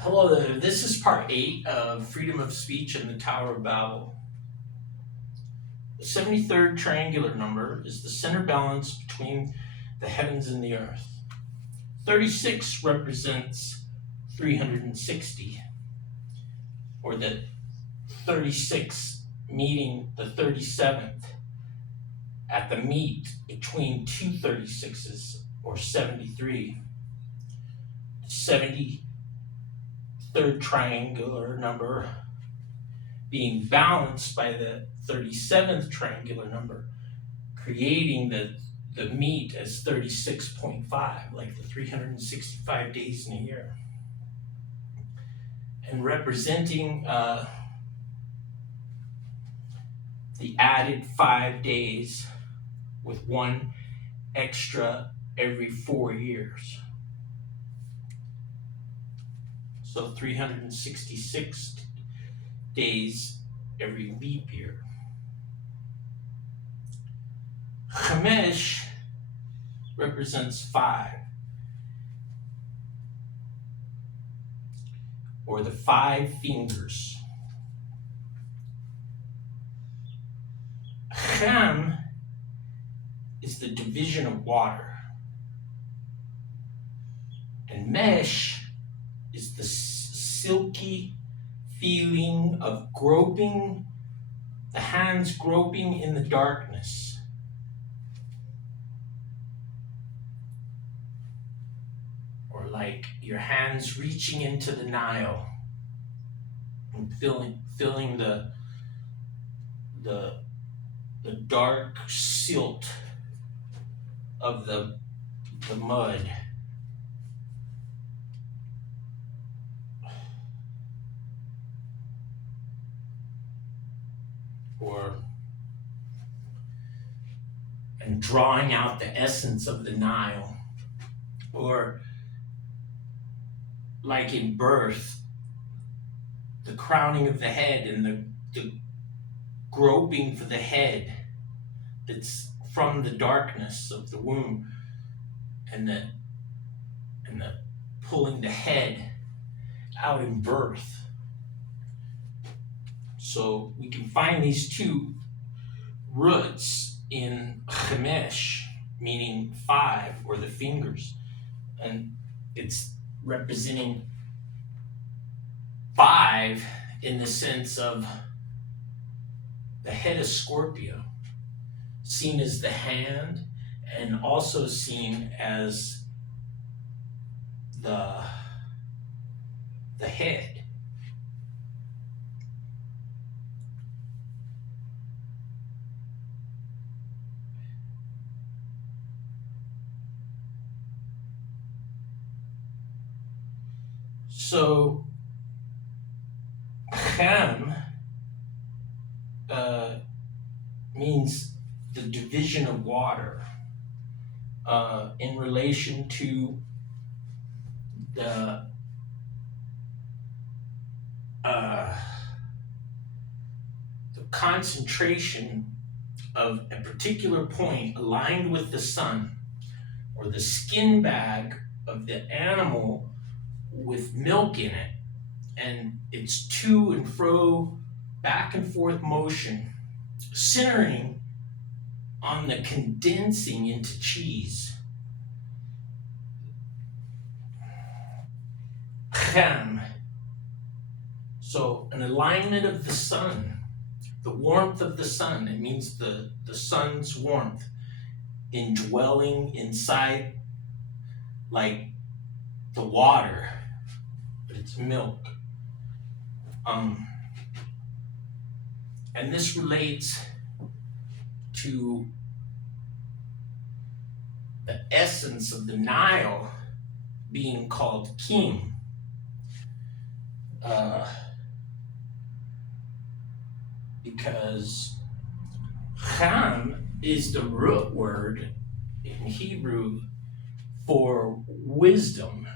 Hello there. This is part 8 of Freedom of Speech and the Tower of Babel. The 73rd triangular number is the center balance between the heavens and the earth. 36 represents 360, or the 36 meeting the 37th at the meet between two 36s, or 73. The 73rd triangular number being balanced by the 37th triangular number, creating the meet as 36.5, like the 365 days in a year, and representing the added 5 days with one extra every 4 years. So 366 days every leap year. Chamesh represents 5, or the 5 fingers. Chem is the division of water, and mesh is the silky feeling of groping, the hands groping in the darkness. Or like your hands reaching into the Nile and feeling the dark silt of the mud. And drawing out the essence of the Nile. Or like in birth, the crowning of the head and the groping for the head that's from the darkness of the womb, and the pulling the head out in birth. So we can find these two roots in Chamesh, meaning 5, or the fingers, and it's representing 5 in the sense of the head of Scorpio, seen as the hand, and also seen as the head. So Chem means the division of water in relation to the concentration of a particular point aligned with the sun, or the skin bag of the animal with milk in it, and its to and fro, back and forth motion, centering on the condensing into cheese. Chem. So an alignment of the sun, the warmth of the sun. It means the sun's warmth indwelling inside, like the water, but it's milk. And this relates to the essence of the Nile being called king. Because Cham is the root word in Hebrew for wisdom,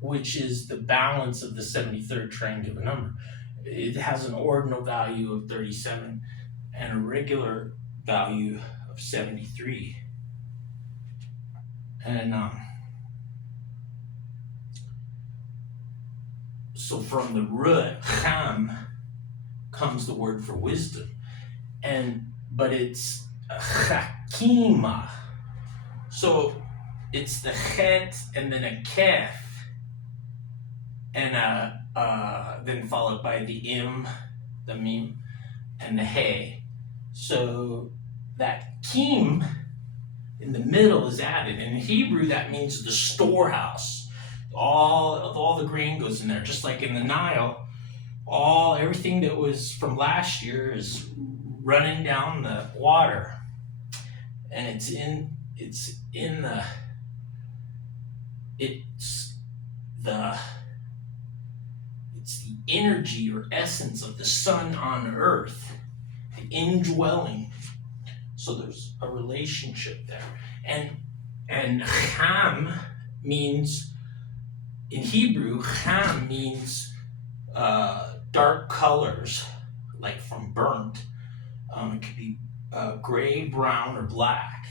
which is the balance of the 73rd triangular number. It has an ordinal value of 37 and a regular value of 73. And so from the root Ham comes the word for wisdom, but it's Hakima. So it's the Het and then a Kef and then followed by the Im, the Mim, and the He. So that Kim in the middle is added. In Hebrew, that means the storehouse. All the grain goes in there, just like in the Nile. Everything that was from last year is running down the water, and it's the energy or essence of the sun on earth, the indwelling. So there's a relationship there, and Ham means in Hebrew. Ham means dark colors, like from burnt. It could be gray, brown, or black.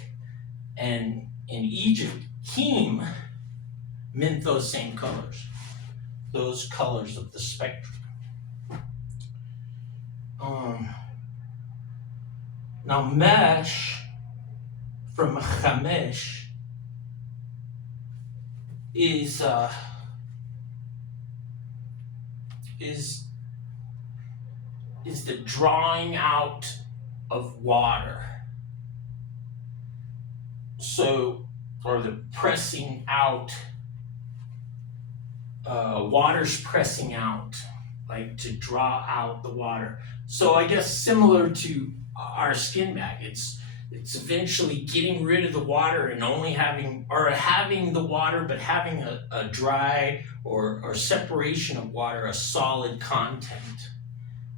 And in Egypt, Kim meant those same colors, those colors of the spectrum. Now, Mesh from Chamesh is the drawing out of water. So, or the pressing out, water's pressing out, like to draw out the water. So I guess similar to our skin bag, it's eventually getting rid of the water and only having the water, but having a dry or separation of water, a solid content,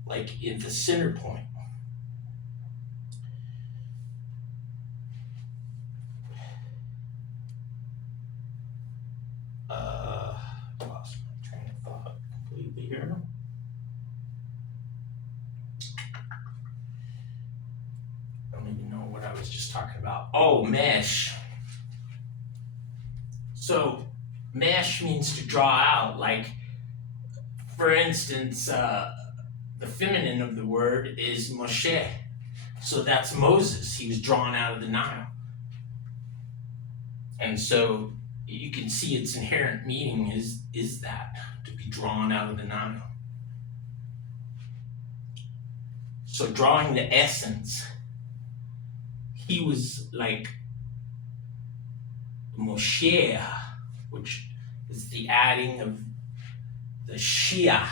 like in the center point. Lost my train of thought completely here. I don't even know what I was just talking about. Oh, mesh. So, mesh means to draw out. Like, for instance, the feminine of the word is Moshe. So that's Moses. He was drawn out of the Nile. And so you can see its inherent meaning is that, to be drawn out of the Nile. So drawing the essence, he was like Moshe, which is the adding of the Shia,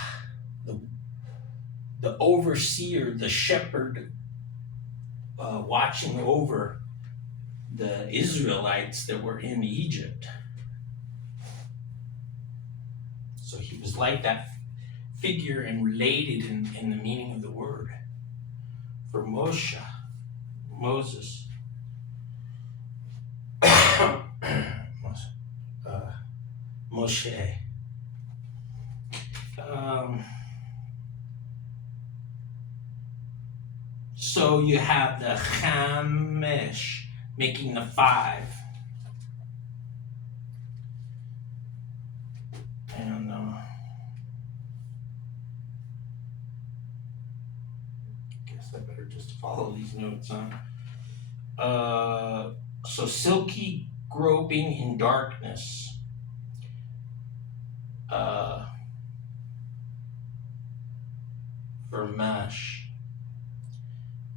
the overseer, the shepherd, watching over the Israelites that were in Egypt. So he was like that figure and related in the meaning of the word for Moshe, Moses. Moshe. So you have the Chamesh making the 5. And I guess I better just follow these notes on. So silky groping in darkness. For Mash.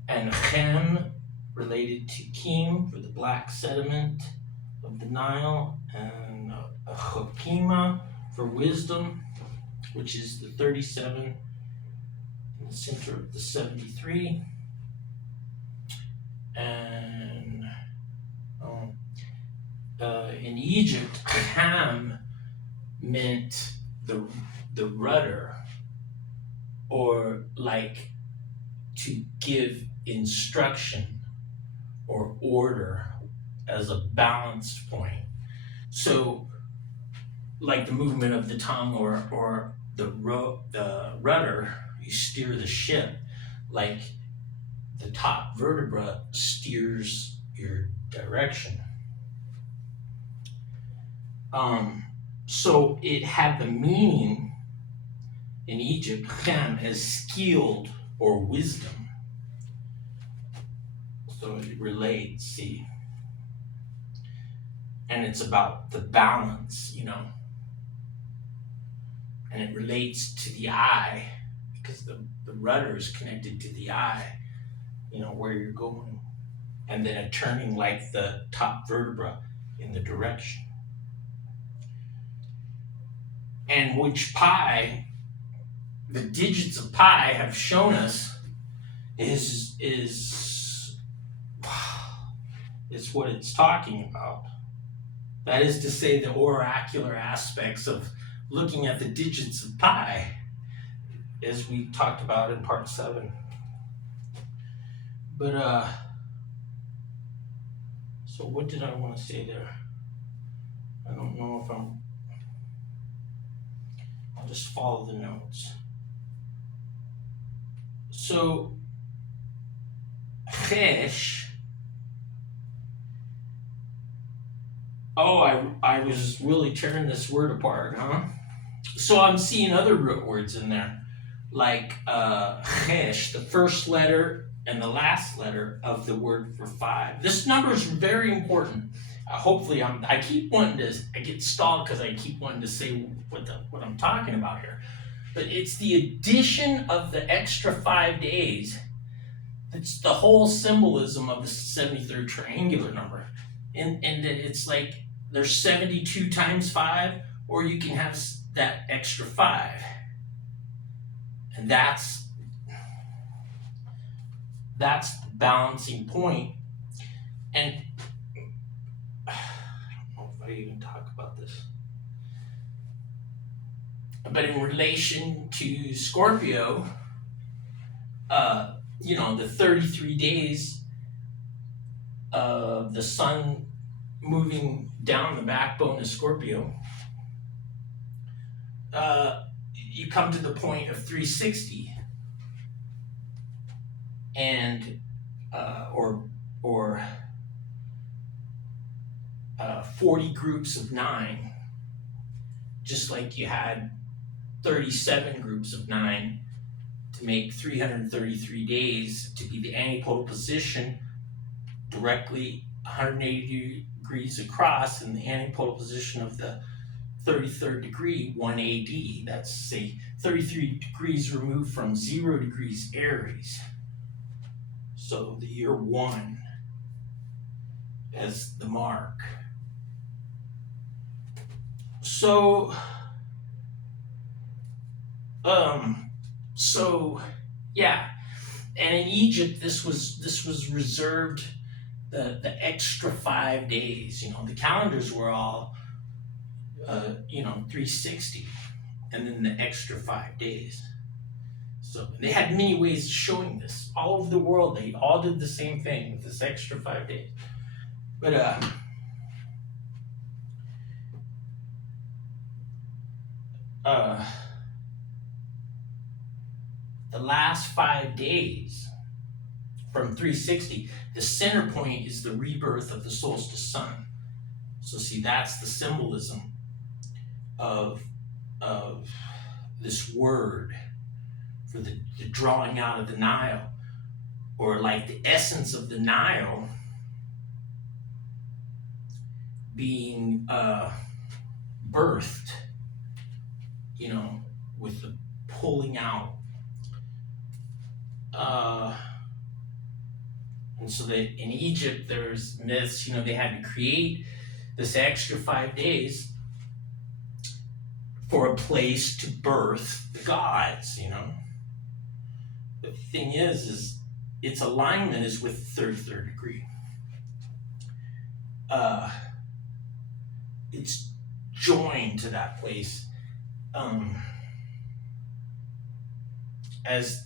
And Chem related to Kim for the black sediment of the Nile, and Chokima for wisdom, which is the 37 in the center of the 73. And in Egypt, Ham meant the rudder, or like to give instruction or order as a balanced point. So, like the movement of the tongue or the rudder, you steer the ship, like the top vertebra steers your direction. So it had the meaning in Egypt, chem, as skilled or wisdom. So it relates, see. And it's about the balance, and it relates to the eye because the rudder is connected to the eye, where you're going. And then a turning like the top vertebra in the direction. And which pi, the digits of pi have shown us is what it's talking about. That is to say, the oracular aspects of looking at the digits of pi, as we talked about in part 7. But so what did I want to say there? I don't know if I'll just follow the notes. So Chesh. Oh, I was really tearing this word apart, huh? So I'm seeing other root words in there, like Chesh, the first letter and the last letter of the word for 5. This number is very important. Hopefully, I get stalled because I keep wanting to say what I'm talking about here. But it's the addition of the extra 5 days. It's the whole symbolism of the 73rd triangular number. And that it's like there's 72 times 5, or you can have that extra 5. And that's the balancing point. And I don't know if I even talk about this. But in relation to Scorpio, the 33 days of the sun moving down the backbone of Scorpio, you come to the point of 360, and or 40 groups of 9, just like you had 37 groups of 9 to make 333 days to be the antipodal position directly 180 degrees across in the antipodal position of the 33rd degree, 1 AD. That's, say, 33 degrees removed from 0 degrees Aries. So the year 1 as the mark. So yeah, and in Egypt this was reserved the extra 5 days. The calendars were all 360, and then the extra 5 days. So they had many ways of showing this. All over the world, they all did the same thing with this extra 5 days. But the last 5 days from 360, the center point is the rebirth of the solstice sun. So see, that's the symbolism of this word for the drawing out of the Nile, or like the essence of the Nile being birthed, with the pulling out. And so that in Egypt, there's myths, they had to create this extra 5 days for a place to birth the gods, The thing is its alignment is with the 33rd degree. It's joined to that place as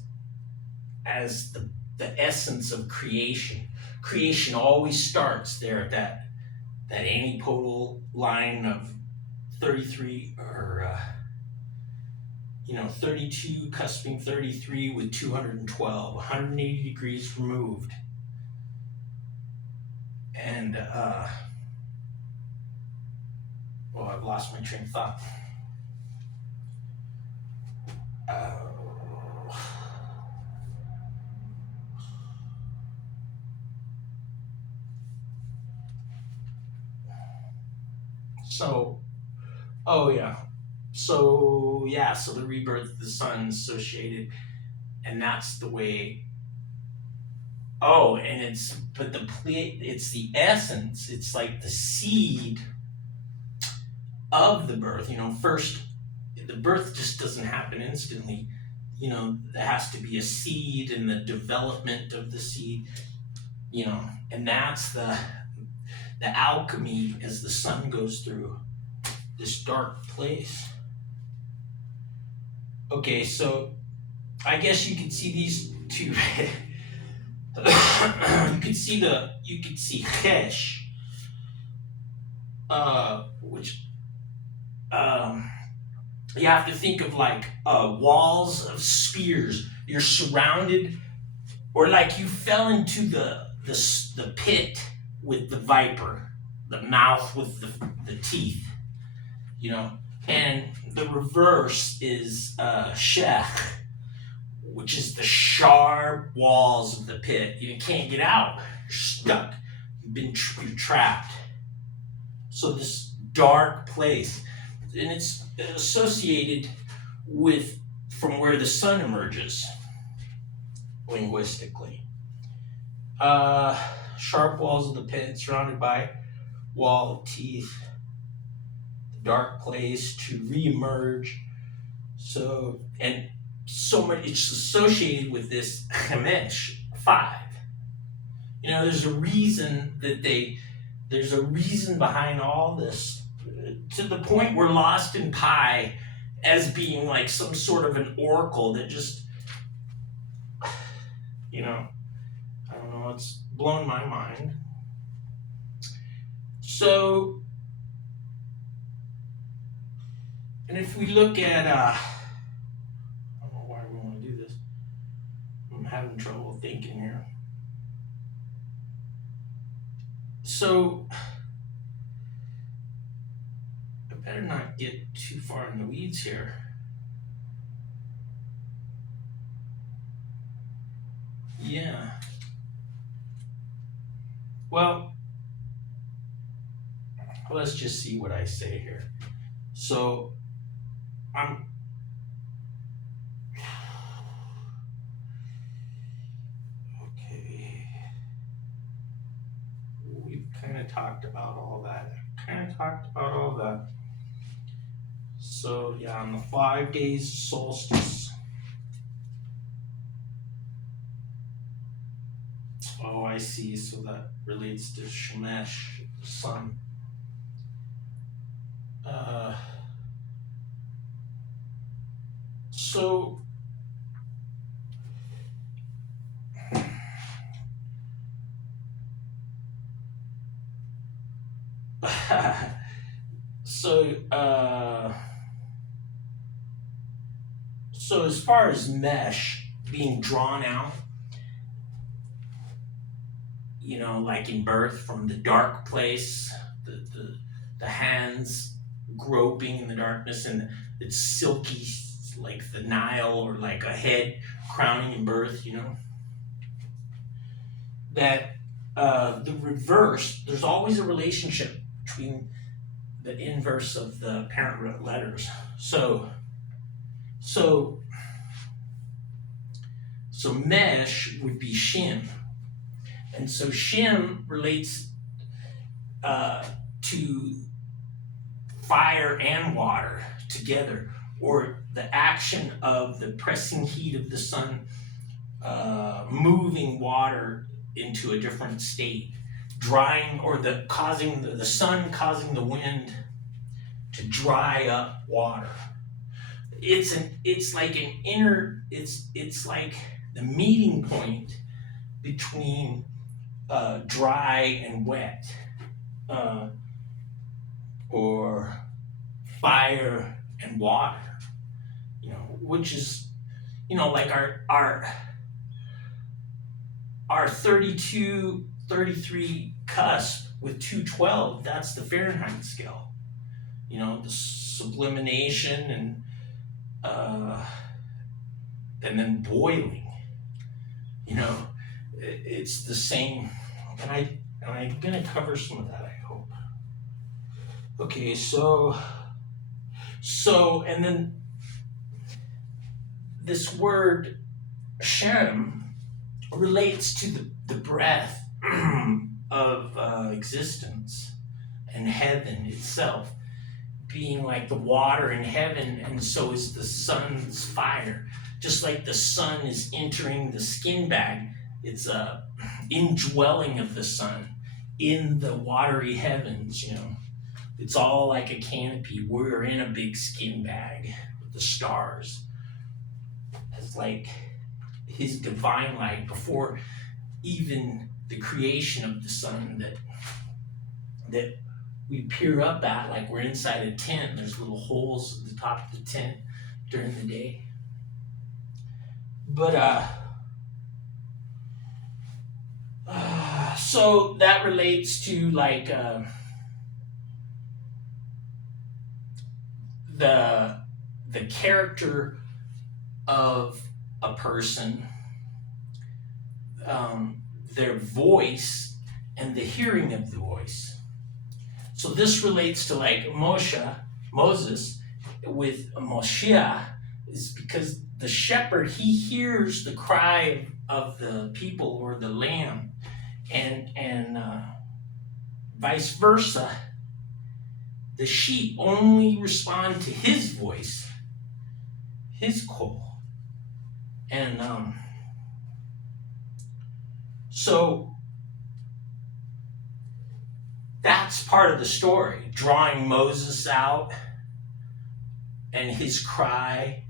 the essence of creation. Creation always starts there at that antipodal line of 33, or 32 cusping 33 with 212, 180 degrees removed. And I've lost my train of thought. Uh, so, oh yeah. So yeah, so the rebirth of the sun associated, and that's the way. Oh, and but it's the essence. It's like the seed of the birth. First, the birth just doesn't happen instantly. There has to be a seed and the development of the seed. And that's the alchemy as the sun goes through this dark place. Okay, so I guess you can see these two. You could see Chesh, which you have to think of like walls of spears. You're surrounded, or like you fell into the pit with the viper, the mouth with the teeth. And the reverse is Shech, which is the sharp walls of the pit. You can't get out. You're stuck. You're trapped. So this dark place, and it's associated with from where the sun emerges linguistically. Sharp walls of the pit surrounded by wall of teeth. The dark place to reemerge. So much it's associated with this Chemesh 5. There's a reason there's a reason behind all this, to the point we're lost in Pi as being like some sort of an oracle that just, I don't know, it's blown my mind. So, and if we look at, I don't know why we want to do this. I'm having trouble thinking here. So, I better not get too far in the weeds here. Yeah. Well, let's just see what I say here. So, okay. We've kind of talked about all that. So, yeah, on the 5 days solstice. Oh, I see. So that relates to Shemesh, the sun. So, so as far as mesh being drawn out, like in birth from the dark place, the hands groping in the darkness, and it's silky like the Nile, or like a head crowning in birth, that the reverse, there's always a relationship between the inverse of the parent root letters. So mesh would be Shin. And so Shin relates to fire and water together, or the action of the pressing heat of the sun moving water into a different state, drying, or the sun causing the wind to dry up water. It's like the meeting point between dry and wet, or fire and water, which is, like our 32, 33 cusp with 212, that's the Fahrenheit scale. The sublimation and and then boiling. It's the same, and I'm gonna cover some of that, I hope. Okay, and then this word Shem relates to the breath of existence and heaven itself being like the water in heaven, and so is the sun's fire. Just like the sun is entering the skin bag, it's a indwelling of the sun in the watery heavens. It's all like a canopy. We're in a big skin bag with the stars as like his divine light before even the creation of the sun that we peer up at like we're inside a tent. There's little holes at the top of the tent during the day. But so that relates to like the character of a person, their voice, and the hearing of the voice. So this relates to like Moses with Moshiach, is because the shepherd, he hears the cry of the people or the lamb, and vice versa. The sheep only respond to his voice, his call. And so that's part of the story, drawing Moses out and his cry,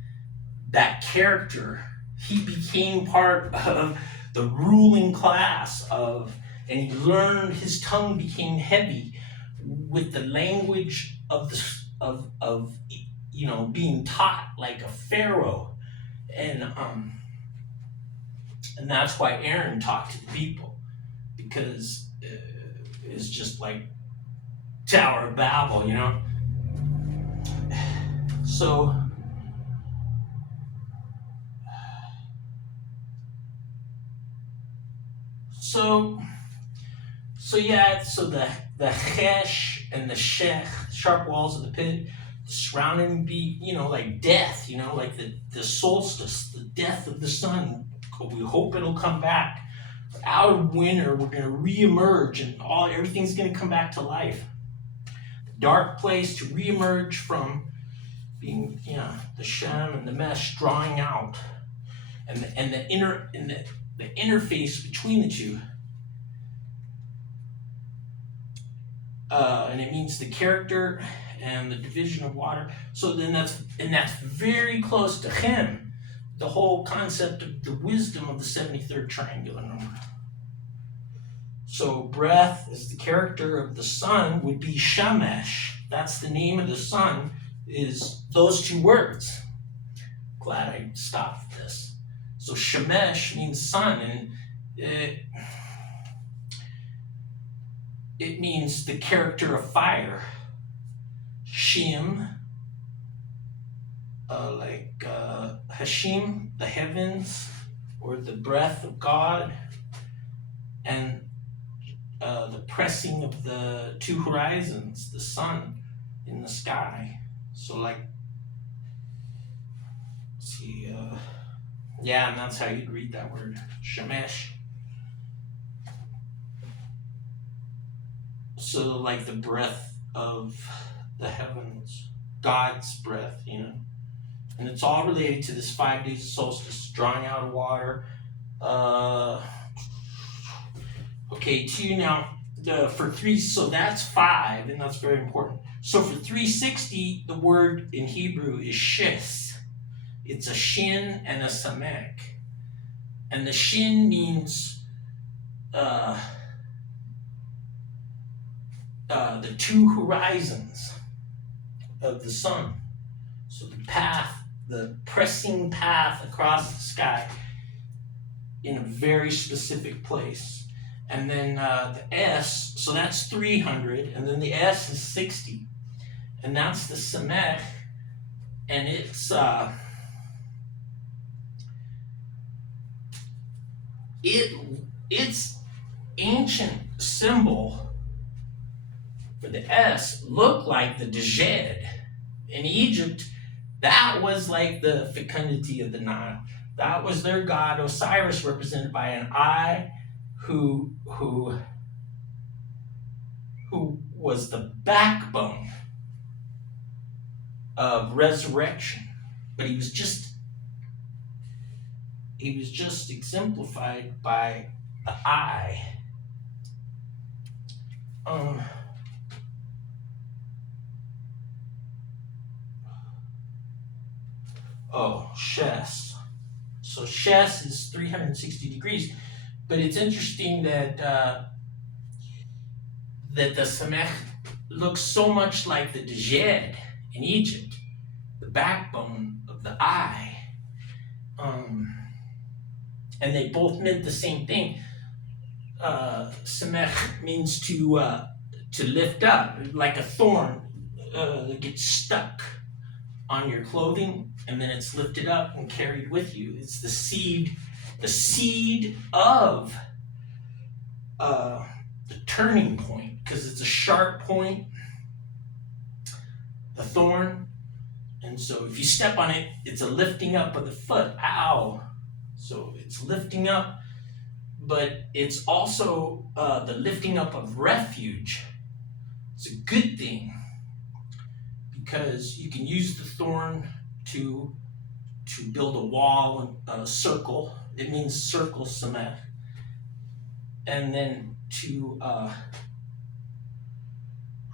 that character. He became part of the ruling class and he learned, his tongue became heavy with the language of being taught like a pharaoh. And that's why Aaron talked to the people, because it's just like Tower of Babel, So the Chesh and the Shech, sharp walls of the pit, the surrounding be, like death, like the solstice, the death of the sun. We hope it'll come back. Out of winter, we're going to reemerge, and everything's going to come back to life. The dark place to reemerge from being, the Shem and the Mesh drawing out, and the interface between the two. And it means the character and the division of water. So then that's very close to him, the whole concept of the wisdom of the 73rd triangular number. So breath is the character of the sun, would be Shemesh. That's the name of the sun, is those two words. Glad I stopped this. So Shemesh means sun, and it means the character of fire. Shim, Hashim, the heavens, or the breath of God, and the pressing of the two horizons, the sun in the sky. So and that's how you'd read that word, Shemesh. So like the breath of the heavens, God's breath, and it's all related to this 5 days of solstice, drawing out of water. For 3, so that's 5, and that's very important. So for 360, the word in Hebrew is shis. It's a shin and a samek. And the shin means the two horizons of the sun. So the pressing path across the sky in a very specific place. And then the S, so that's 300, and then the S is 60. And that's the Samek, and its ancient symbol for the S looked like the Djed. In Egypt, that was like the fecundity of the Nile. That was their god Osiris, represented by an eye, who was the backbone of resurrection. But he was just exemplified by the eye. Shes. So Shes is 360 degrees, but it's interesting that that the Samech looks so much like the Djed in Egypt, the backbone of the eye. And they both meant the same thing. Samech means to lift up, like a thorn that gets stuck on your clothing, and then it's lifted up and carried with you. It's the seed of the turning point, because it's a sharp point, the thorn, and so if you step on it, it's a lifting up of the foot. Ow! So it's lifting up, but it's also the lifting up of refuge. It's a good thing, because you can use the thorn to build a wall, a circle. It means circle, sameh. And then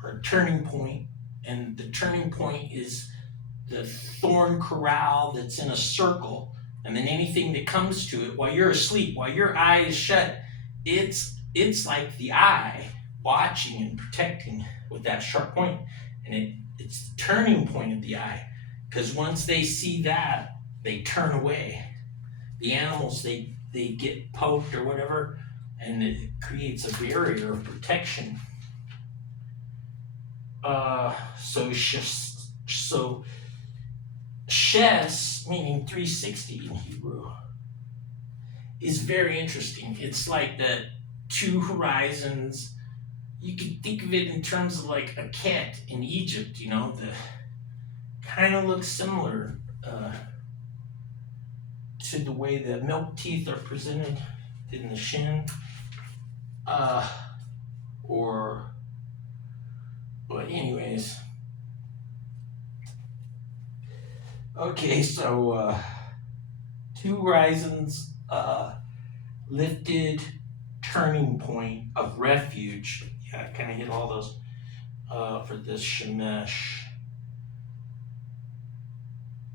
or a turning point. And the turning point is the thorn corral that's in a circle. And then anything that comes to it while you're asleep, while your eye is shut, it's like the eye watching and protecting with that sharp point. And it's the turning point of the eye, because once they see that, they turn away. The animals, they get poked or whatever, and it creates a barrier of protection. So Shes, meaning 360 in Hebrew, is very interesting. It's like the two horizons. You could think of it in terms of like a cat in Egypt, the kind of looks similar to the way the milk teeth are presented in the shin. But anyways. Okay, so two horizons, lifted turning point of refuge. Yeah, I kind of hit all those for this shemesh.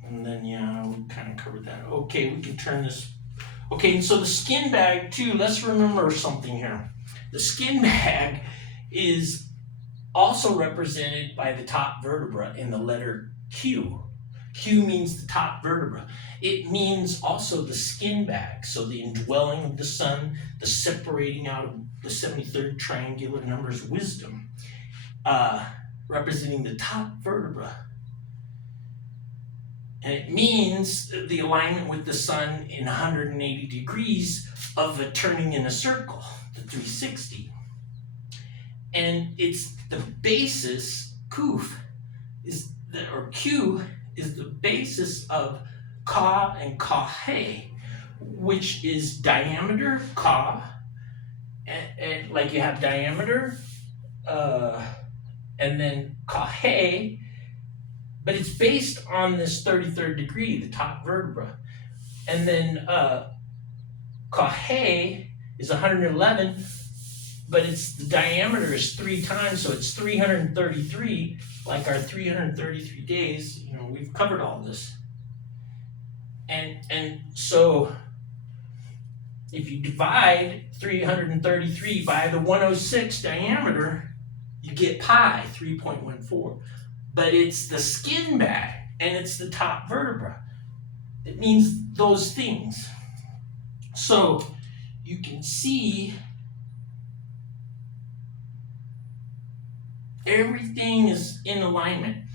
And then, we kind of covered that. Okay, we can turn this. Okay, and so the skin bag, too, let's remember something here. The skin bag is also represented by the top vertebra in the letter Q. Q means the top vertebra. It means also the skin bag, so the indwelling of the sun, the separating out of the 73rd triangular number's wisdom, representing the top vertebra. And it means the alignment with the sun in 180 degrees of a turning in a circle, the 360. And it's the basis, Q is the basis of Ka and Ka-he, which is diameter, Ka, and like you have diameter, and then Ka-he, but it's based on this 33rd degree, the top vertebra. And then Ka-he is 111, but the diameter is 3 times, so it's 333, like our 333 days. We've covered all this. And so if you divide 333 by the 106 diameter, you get pi, 3.14. But it's the skin bag, and it's the top vertebra. It means those things. So you can see everything is in alignment.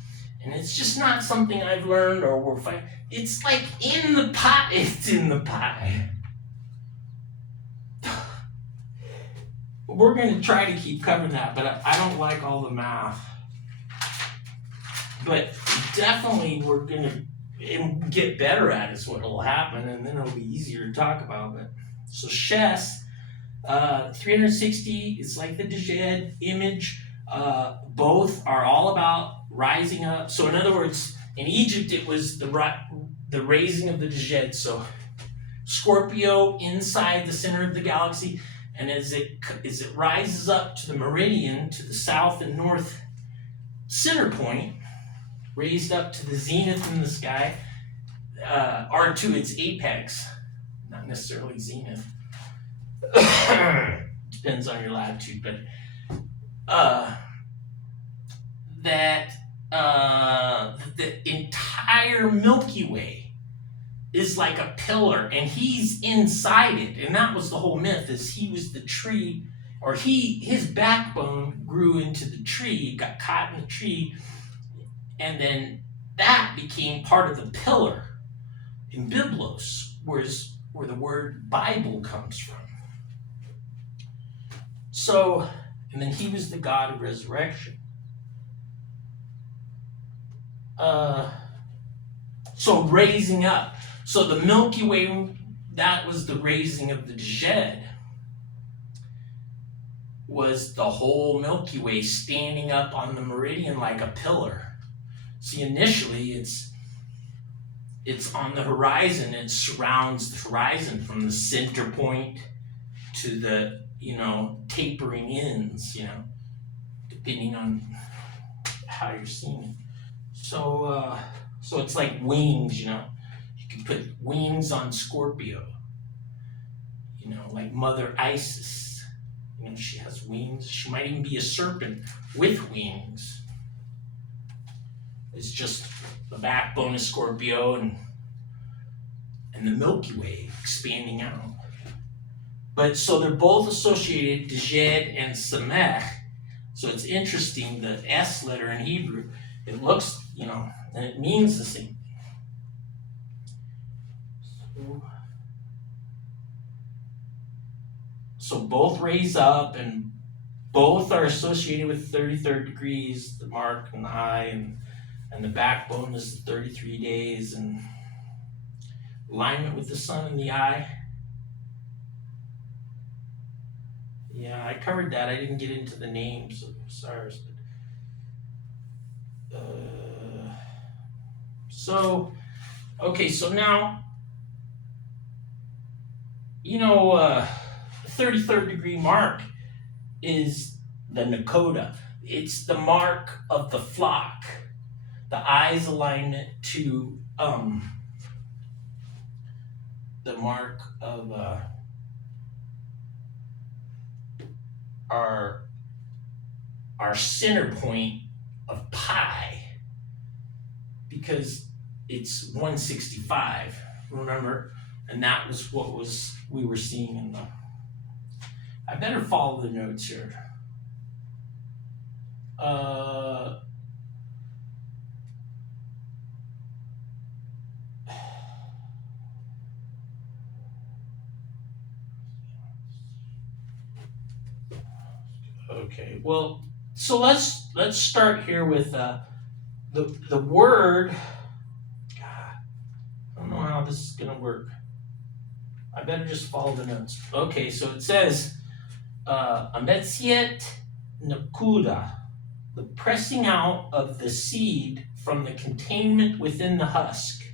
And it's just not something I've learned or we're finding. It's like in the pie. It's in the pie. we're going to try to keep covering that, but I don't like all the math. But definitely we're going to get better at it is what will happen, and then it'll be easier to talk about. But so Shes, 360 is like the Djed image. Both are all about rising up. So in other words, in Egypt it was the raising of the Djed. So Scorpio inside the center of the galaxy, and as it rises up to the meridian, to the south and north center point, raised up to the zenith in the sky, or to its apex, not necessarily zenith. Depends on your latitude, but the entire Milky Way is like a pillar, and he's inside it. And that was the whole myth, is he was the tree, or his backbone grew into the tree, got caught in the tree, and then that became part of the pillar in Biblos, where the word Bible comes from. So, and then he was the God of resurrection. So raising up. So the Milky Way, that was the raising of the Djed, was the whole Milky Way standing up on the meridian like a pillar. See, initially it's on the horizon. It surrounds the horizon from the center point to the, tapering ends, depending on how you're seeing it. So it's like wings, you can put wings on Scorpio, like Mother Isis. She has wings. She might even be a serpent with wings. It's just the backbone of Scorpio and the Milky Way expanding out. But so they're both associated, Djed and Samech. So it's interesting, the S letter in Hebrew, it looks, and it means the same. So both raise up, and both are associated with 33rd degrees, the mark and the eye, and the backbone is 33 days, and alignment with the sun and the eye. Yeah, I covered that. I didn't get into the names of the stars. So now, 33rd degree mark is the Nakoda. It's the mark of the flock. The eye's alignment to the mark of our center point of pi, because it's 165, remember? And that was what we were seeing in the... I better follow the notes here. Okay, well, so let's start here with the word. God, I don't know how this is gonna work. I better just follow the notes. Okay, so it says Ametziet Nakuda, the pressing out of the seed from the containment within the husk.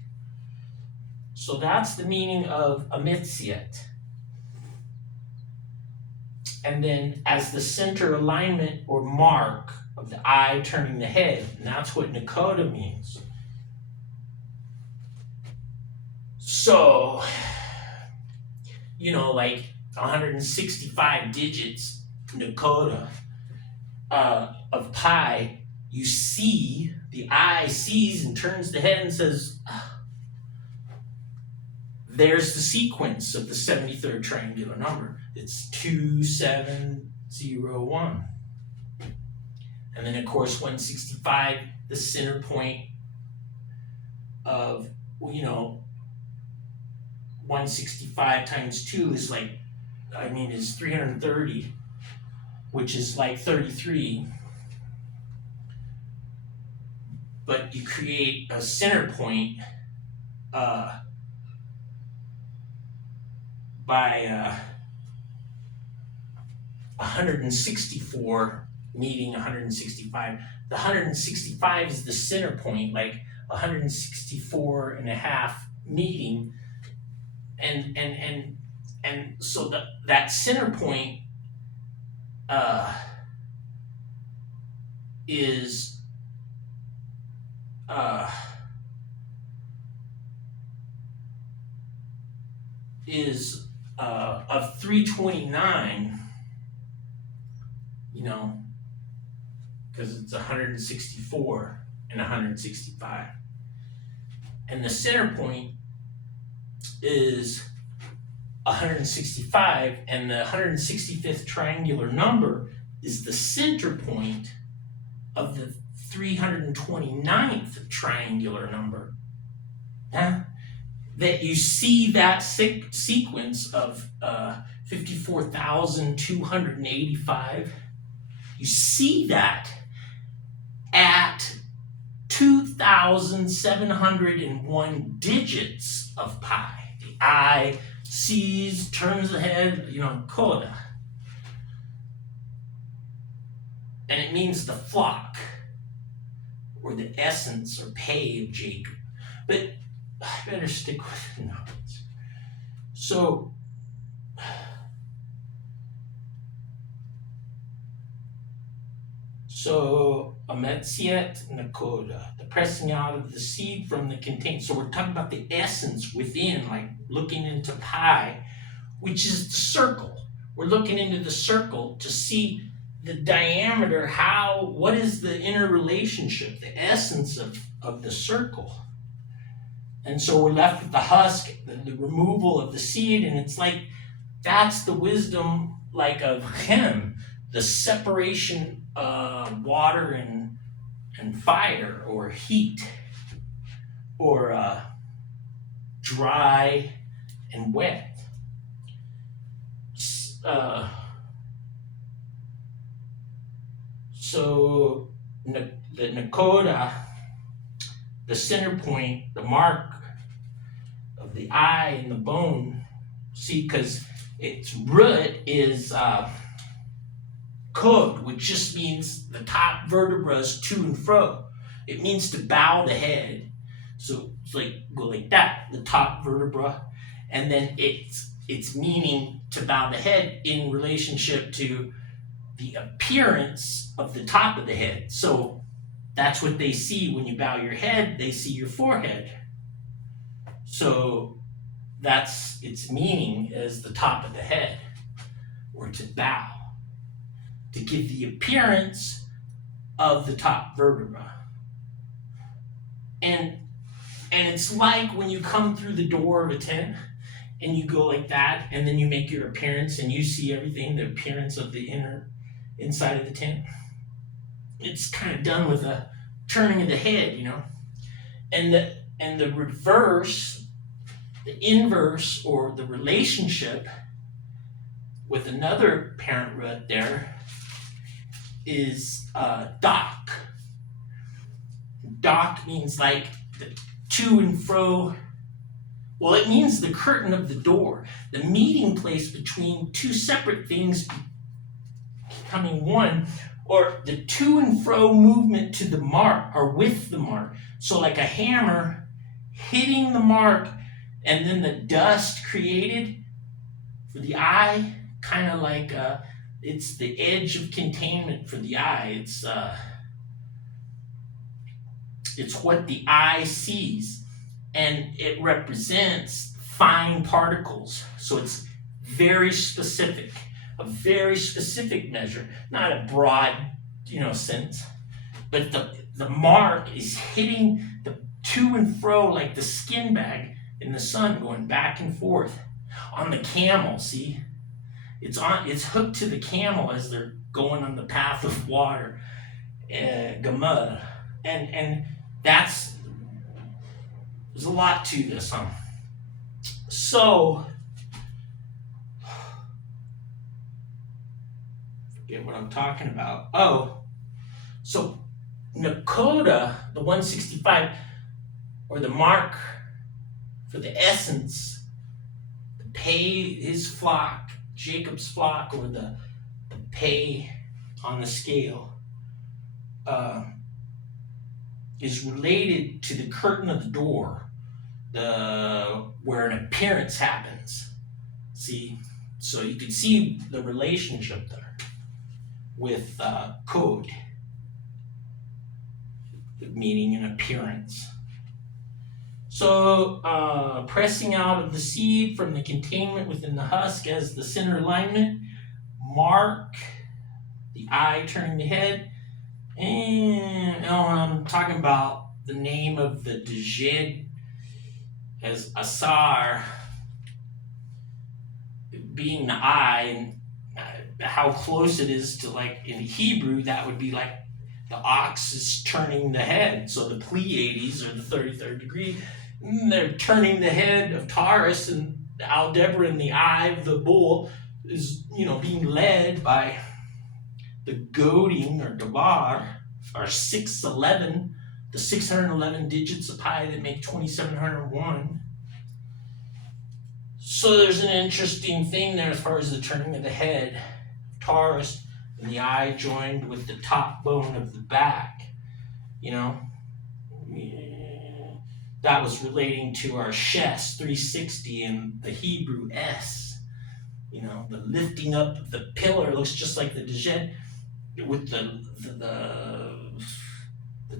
So that's the meaning of Ametziet. And then as the center alignment or mark of the eye turning the head, and that's what Nakoda means. So, like 165 digits, Nakoda, of pi, you see, the eye sees and turns the head and says, there's the sequence of the 73rd triangular number. It's 2701. And then, of course, 165, the center point of, 165 times 2 is is 330. which is like 33, but you create a center point by 164 meeting 165. The 165 is the center point, like 164 and a half meeting, and so that center point uh, is uh, of 329, because it's 164 and 165. And the center point is 165, and the 165th triangular number is the center point of the 329th triangular number. Huh? That you see that sequence of 54,285, you see that at 2,701 digits of pi. The eye sees, turns the head, coda. And it means the flock, or the essence or pay of Jacob. But I better stick with the notes. So Ametziet Nakoda, the pressing out of the seed from the container. So we're talking about the essence within, like looking into pi, which is the circle. We're looking into the circle to see the diameter, what is the interrelationship, the essence of the circle. And so we're left with the husk, the removal of the seed, and it's like, that's the wisdom, like of him, the separation of water and fire, or heat, or dry and wet. So the Nakoda, the center point, the mark of the eye and the bone, see, because its root is kod, which just means the top vertebra is to and fro. It means to bow the head. So it's like, go like that, the top vertebra, and then it's meaning to bow the head in relationship to the appearance of the top of the head. So that's what they see when you bow your head, they see your forehead. So that's its meaning as the top of the head, or to bow, to give the appearance of the top vertebra. And it's like when you come through the door of a tent and you go like that, and then you make your appearance and you see everything, the appearance of the inside of the tent. It's kind of done with a turning of the head, and the reverse, the inverse, or the relationship with another parent root there is dock. Dock means like the to and fro. Well, it means the curtain of the door, the meeting place between two separate things becoming one, or the to and fro movement to the mark, or with the mark. So like a hammer hitting the mark, and then the dust created for the eye, kind of like it's the edge of containment for the eye. It's what the eye sees, and it represents fine particles. So it's very specific, a very specific measure, not a broad, sense. But the mark is hitting the to and fro like the skin bag in the sun, going back and forth on the camel. See, it's hooked to the camel as they're going on the path of water, Gamad, and there's a lot to this, huh? So Get what I'm talking about. Oh, so Nakoda, the 165, or the mark for the essence, the pay, his flock, Jacob's flock, or the pay on the scale, uh, is related to the curtain of the door, where an appearance happens. See, so you can see the relationship there with code, meaning an appearance. So pressing out of the seed from the containment within the husk as the center alignment, mark the eye turning the head, and I'm talking about the name of the Dejed as Asar being the eye, and how close it is to, like in Hebrew, that would be like the ox is turning the head. So the Pleiades, or the 33rd degree, they're turning the head of Taurus, and Aldebaran, the eye of the bull, is being led by the goading, or Dabar, or 611, the 611 digits of pi that make 2701. So there's an interesting thing there as far as the turning of the head, Taurus, and the eye joined with the top bone of the back. That was relating to our Shes 360 and the Hebrew S. The lifting up of the pillar looks just like the Dejed, with the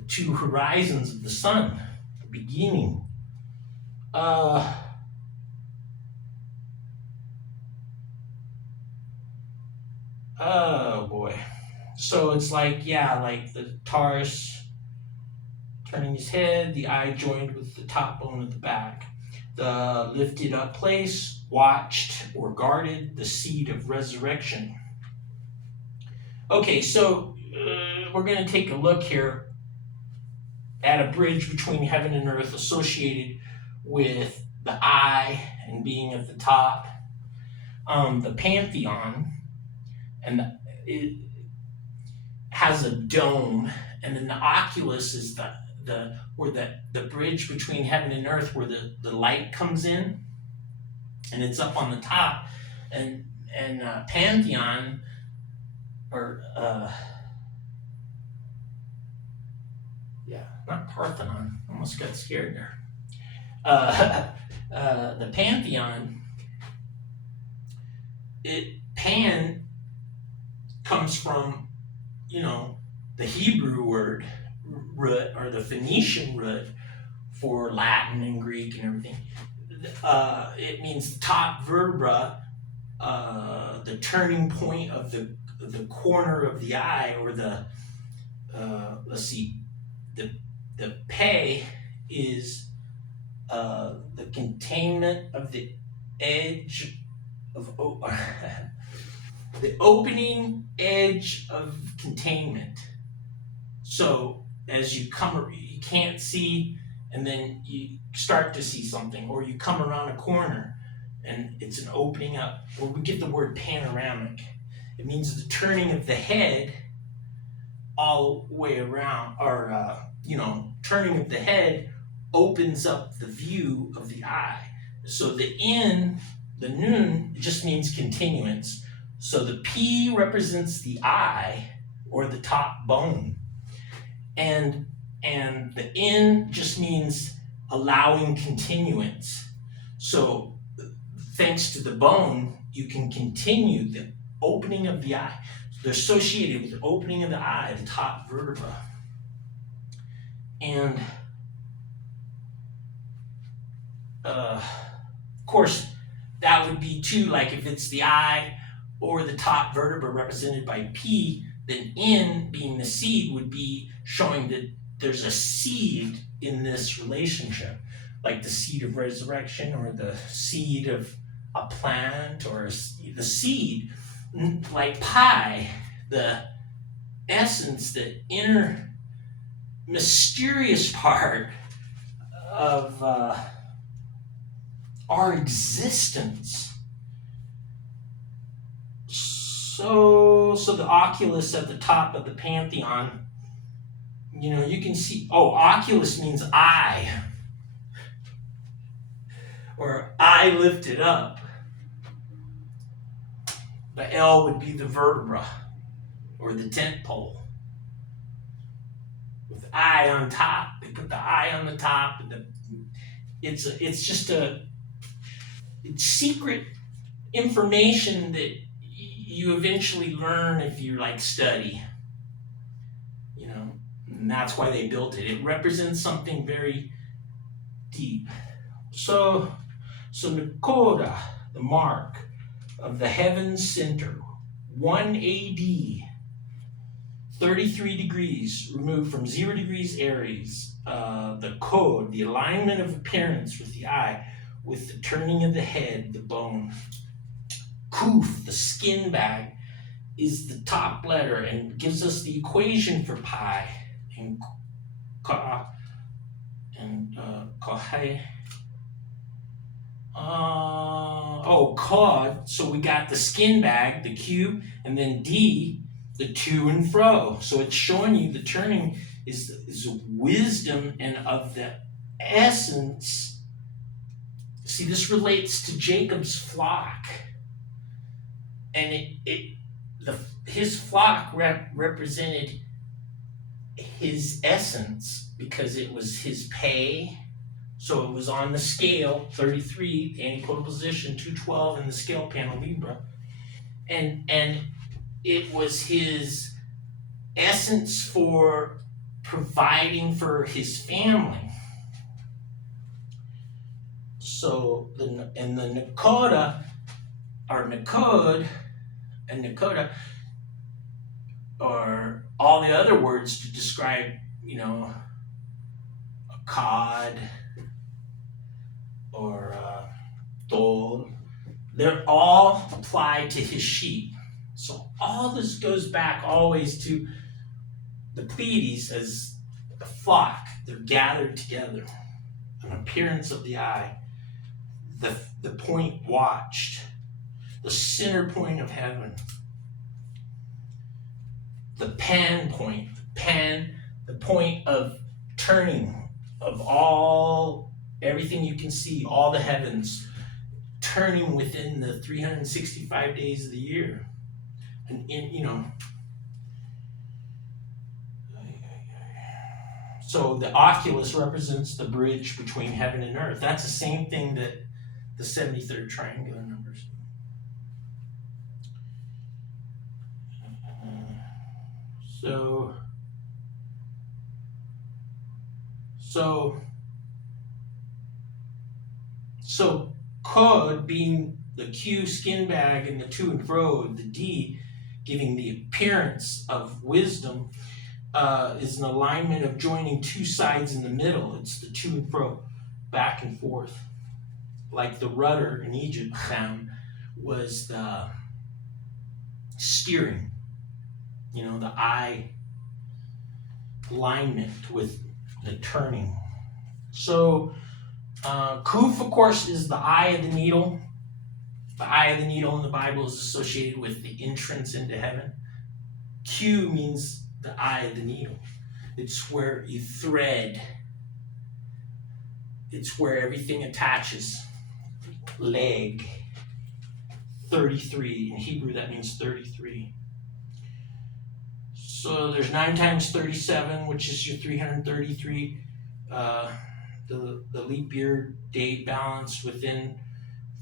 two horizons of the sun, the beginning. Oh boy. So it's like the Taurus turning his head, the eye joined with the top bone of the back. The lifted up place, watched or guarded, the seed of resurrection. Okay, so we're going to take a look here at a bridge between heaven and earth associated with the eye and being at the top. The Pantheon, and it has a dome, and then the oculus is where the bridge between heaven and earth, where the light comes in, and it's up on the top, and Pantheon, or not Parthenon, almost got scared there. The Pantheon, Pan comes from the Hebrew word root, or the Phoenician root for Latin and Greek and everything. It means the top vertebra, the turning point of the corner of the eye, or the pay is the containment of the edge of the opening edge of containment. So as you can't see, and then you start to see something, or you come around a corner and it's an opening up, or we get the word panoramic. It means the turning of the head all the way around, or turning of the head opens up the view of the eye. So the nun, just means continuance. So the P represents the eye, or the top bone, and the N just means allowing continuance. So thanks to the bone, you can continue the opening of the eye. They're associated with the opening of the eye, the top vertebra. And of course, that would be too, like if it's the eye or the top vertebra represented by P, then N, being the seed, would be showing that there's a seed in this relationship, like the seed of resurrection, or the seed of a plant, or the seed, like pi, the essence, the inner mysterious part of our existence. So the oculus at the top of the pantheon, you can see, oculus means eye, or eye lifted up. The L would be the vertebra, or the tent pole. With eye on top, they put the eye on the top, and it's just it's secret information that you eventually learn if you study. And that's why they built it. It represents something very deep. So Nakoda, the mark of the heaven's center, 1 AD, 33 degrees removed from 0 degrees Aries. The code, the alignment of appearance with the eye, with the turning of the head, the bone. Kuf, the skin bag, is the top letter and gives us the equation for pi. And ka and kahai. Kod. So we got the skin bag, the Q, and then D, the to and fro. So it's showing you the turning is wisdom and of the essence. See, this relates to Jacob's flock, and his flock represented his essence because it was his pay. So it was on the scale, 33, the antipodal position, 212 in the scale panel Libra. And it was his essence for providing for his family. So the Nakoda, or Nakod, and Nakoda, or all the other words to describe, a cod, or Dol, they're all applied to his sheep. So all this goes back always to the Pleiades as the flock. They're gathered together. An appearance of the eye. The point watched. The center point of heaven. The pan point. The point of turning of everything you can see, all the heavens, turning within the 365 days of the year. And so the oculus represents the bridge between heaven and earth. That's the same thing that the 73rd triangular numbers. So Kod being the Q skin bag and the to and fro, the D giving the appearance of wisdom, is an alignment of joining two sides in the middle. It's the to and fro, back and forth. Like the rudder in Egypt, Ham, was the steering, the eye alignment with the turning. So Kuf, of course, is the eye of the needle. The eye of the needle in the Bible is associated with the entrance into heaven. Q means the eye of the needle. It's where you thread. It's where everything attaches. Leg. 33. In Hebrew, that means 33. So there's 9 times 37, which is your 333. The leap year date balance within,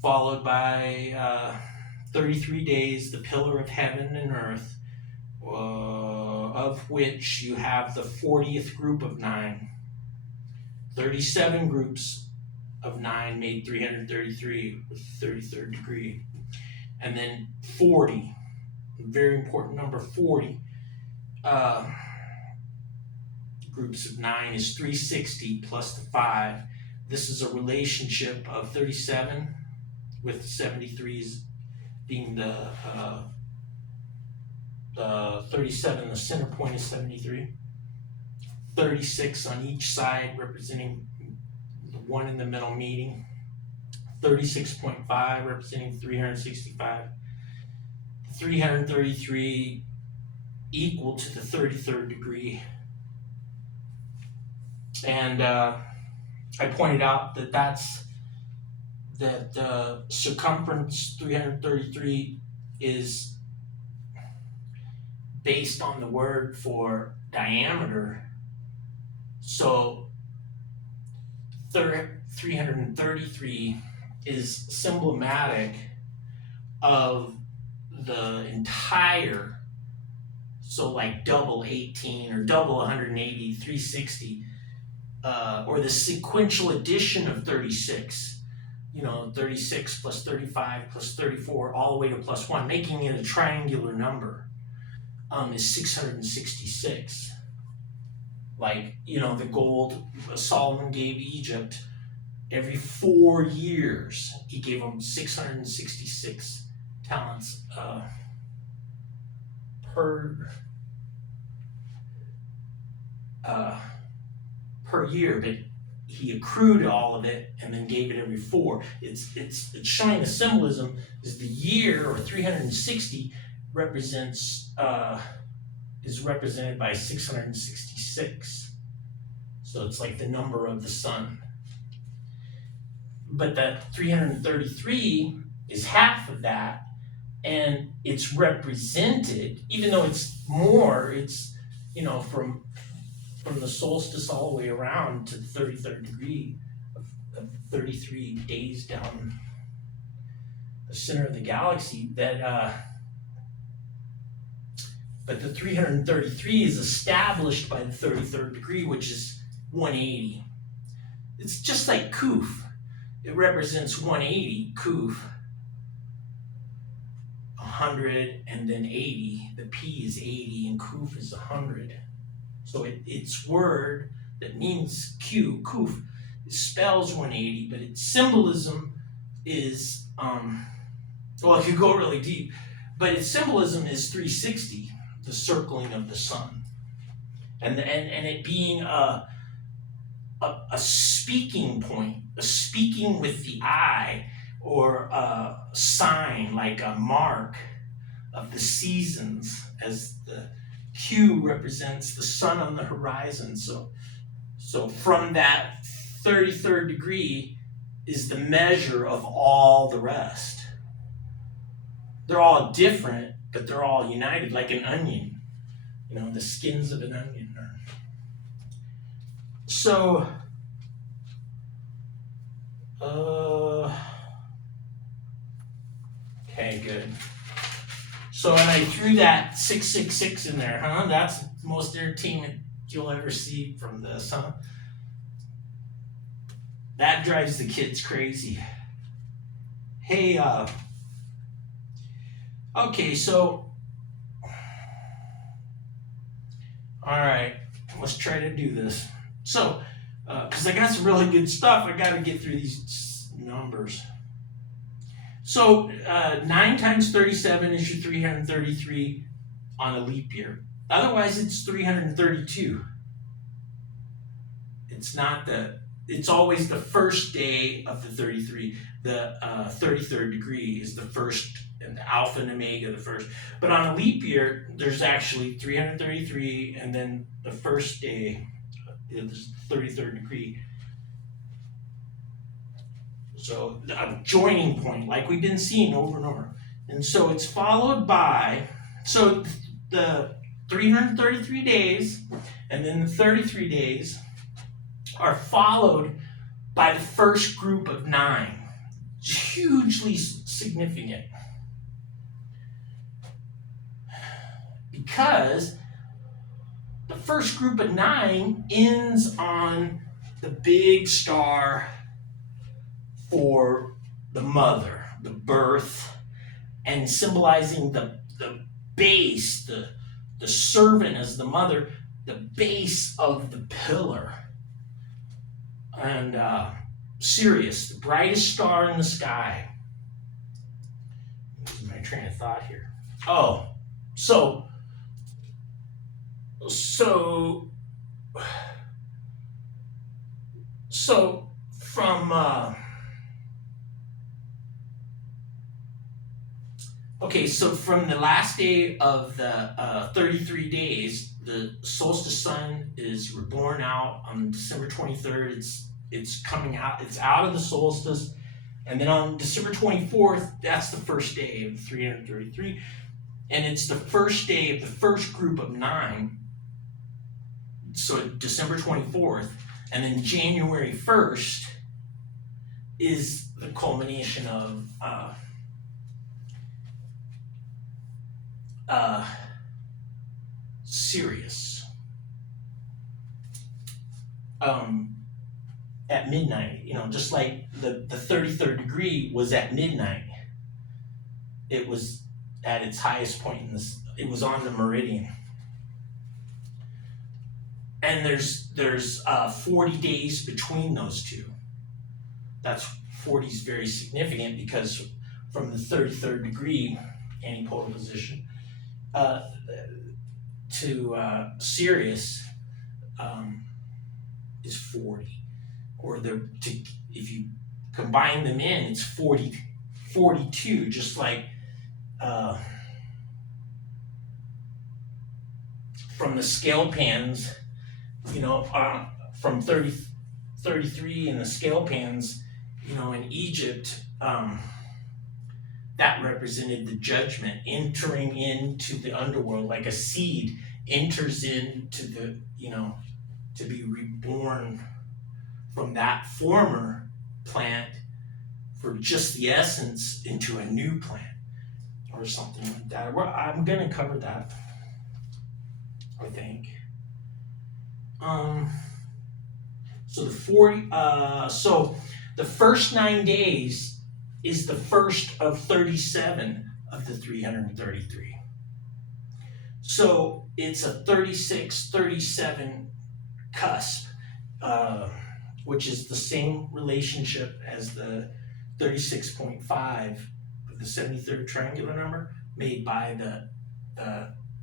followed by 33 days, the pillar of heaven and earth, of which you have the 40th group of 9. 37 groups of 9 made 333 with the 33rd degree. And then 40, very important number, 40. Groups of 9 is 360 plus the 5. This is a relationship of 37 with 73s being the 37, the center point is 73. 36 on each side representing the one in the middle meeting. 36.5 representing 365. 333 equal to the 33rd degree. And I pointed out that circumference 333 is based on the word for diameter. So 333 is symptomatic of the entire, so like double 18 or double 180, 360, or the sequential addition of 36. 36 plus 35 plus 34 all the way to plus 1, making it a triangular number, is 666. Like, the gold Solomon gave Egypt every 4 years. He gave them 666 talents per year, but he accrued all of it and then gave it every 4. It's showing the symbolism is the year, or 360 represents is represented by 666. So it's like the number of the sun. But that 333 is half of that, and it's represented, even though it's more, it's from the solstice all the way around to the 33rd degree of 33 days down the center of the galaxy, but the 333 is established by the 33rd degree, which is 180. It's just like Kuf. It represents 180, Kuf, 100, and then 80. The P is 80 and Kuf is 100. So its word that means Q, Kuf, it spells 180, but its symbolism is, it could go really deep, but its symbolism is 360, the circling of the sun. And it being a speaking point, a speaking with the eye, or a sign, like a mark of the seasons, as the Q represents the sun on the horizon. So from that 33rd degree is the measure of all the rest. They're all different, but they're all united, like an onion, the skins of an onion. So, okay, good. So, and I threw that 666 in there, huh? That's the most entertainment you'll ever see from this, huh? That drives the kids crazy. Hey, okay, so, all right, let's try to do this. So, because I got some really good stuff, I got to get through these numbers. So 9 times 37 is your 333 on a leap year. Otherwise, it's 332. It's always the first day of the 33. The 33rd degree is the first, and the alpha and omega, the first. But on a leap year, there's actually 333, and then the first day is 33rd degree. So a joining point, like we've been seeing over and over. And so it's followed by, so the 333 days and then the 33 days are followed by the first group of 9. Hugely significant. Because the first group of 9 ends on the big star for the mother, the birth, and symbolizing the base, the servant as the mother, the base of the pillar. And Sirius, the brightest star in the sky. Losing my train of thought here. Oh, so from Okay, so from the last day of the 33 days, the solstice sun is reborn out on December 23rd. It's coming out. It's out of the solstice, and then on December 24th, that's the first day of 333, and it's the first day of the first group of 9. So December 24th, and then January 1st is the culmination of uh, Sirius. At midnight, just like the 33rd degree was at midnight. It was at its highest point in this. It was on the meridian, and there's 40 days between those two. That's 40 is very significant because from the 33rd degree antipodal position to Sirius is 40, or if you combine them in, it's 42, just like from the scale pans, from 33 in the scale pans, in Egypt, that represented the judgment entering into the underworld, like a seed enters into the, to be reborn from that former plant for just the essence into a new plant or something like that. I'm going to cover that, I think. So the first 9 days is the first of 37 of the 333. So it's a 36-37 cusp, which is the same relationship as the 36.5 of the 73rd triangular number, made by the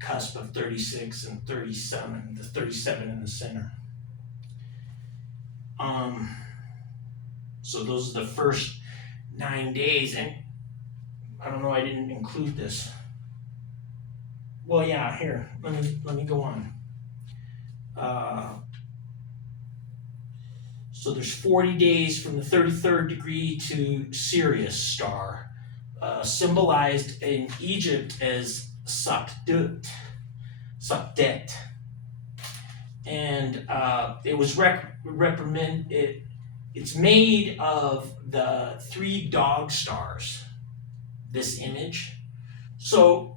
cusp of 36 and 37, the 37 in the center. So those are the first 9 days, and I don't know, I didn't include this. Well, yeah, here, let me go on. So there's 40 days from the 33rd degree to Sirius star, symbolized in Egypt as Sapdet. And it was it's made of the 3 dog stars, this image. So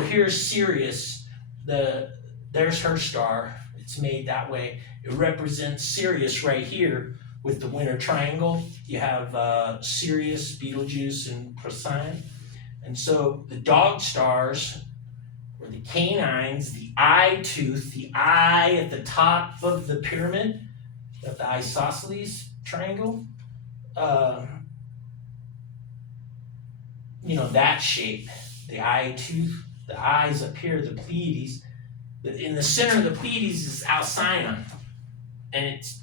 here's Sirius, there's her star, it's made that way. It represents Sirius right here with the winter triangle. You have Sirius, Betelgeuse, and Procyon. And so the dog stars, or the canines, the eye tooth, the eye at the top of the pyramid, of the isosceles triangle, that shape, the eye tooth, the eyes up here, the Pleiades. In the center of the Pleiades is Alcyon, and it's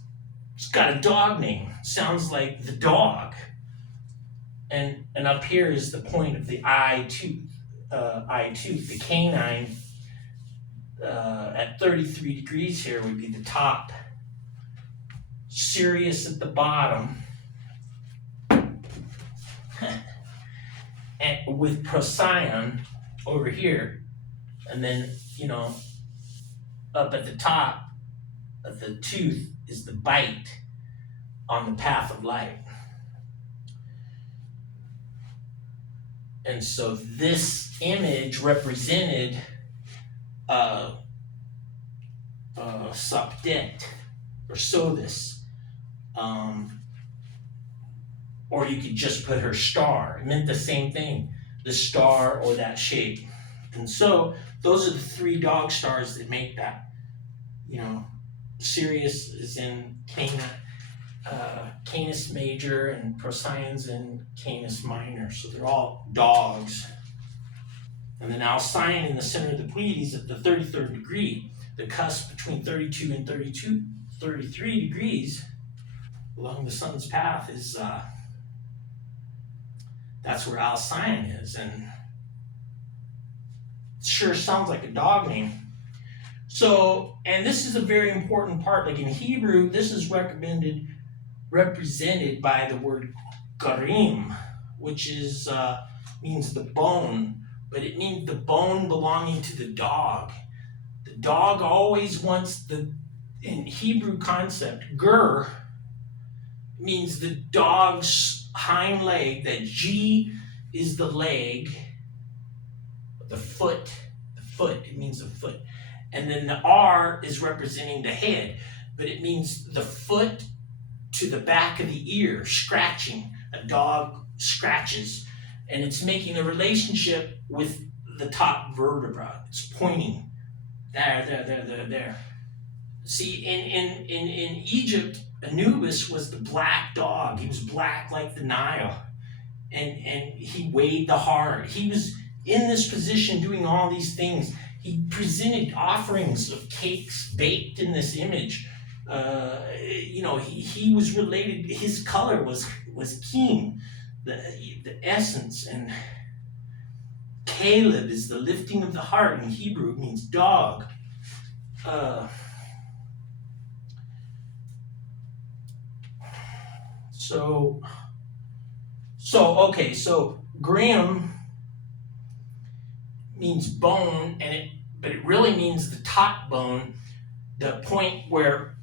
got a dog name. Sounds like the dog. And up here is the point of the eye tooth, the canine. At 33 degrees here would be the top. Sirius at the bottom, and with Procyon over here, and then up at the top of the tooth is the bite on the path of light. And so this image represented Sapdet, or Sothis. Or you could just put her star. It meant the same thing, the star or that shape. And so those are the 3 dog stars that make that. Sirius is in Canis Major, and Procyon's in Canis Minor. So they're all dogs. And then Alcyon in the center of the Pleiades at the 33rd degree, the cusp between 32 and 33 degrees along the sun's path is That's where Alcyon is, and it sure sounds like a dog name. So, and this is a very important part. Like in Hebrew, this is represented by the word garim, which is means the bone, but it means the bone belonging to the dog. The dog always wants in Hebrew concept, ger means the dog's hind leg. That G is the leg, the foot, it means the foot. And then the R is representing the head, but it means the foot to the back of the ear, scratching. A dog scratches, and it's making a relationship with the top vertebra. It's pointing there. See, in Egypt, Anubis was the black dog. He was black like the Nile, and he weighed the heart. He was in this position doing all these things. He presented offerings of cakes baked in this image. He was related. His color was keen, the essence. And Caleb is the lifting of the heart. In Hebrew, it means dog. So Graham means bone, but it really means the top bone, the point where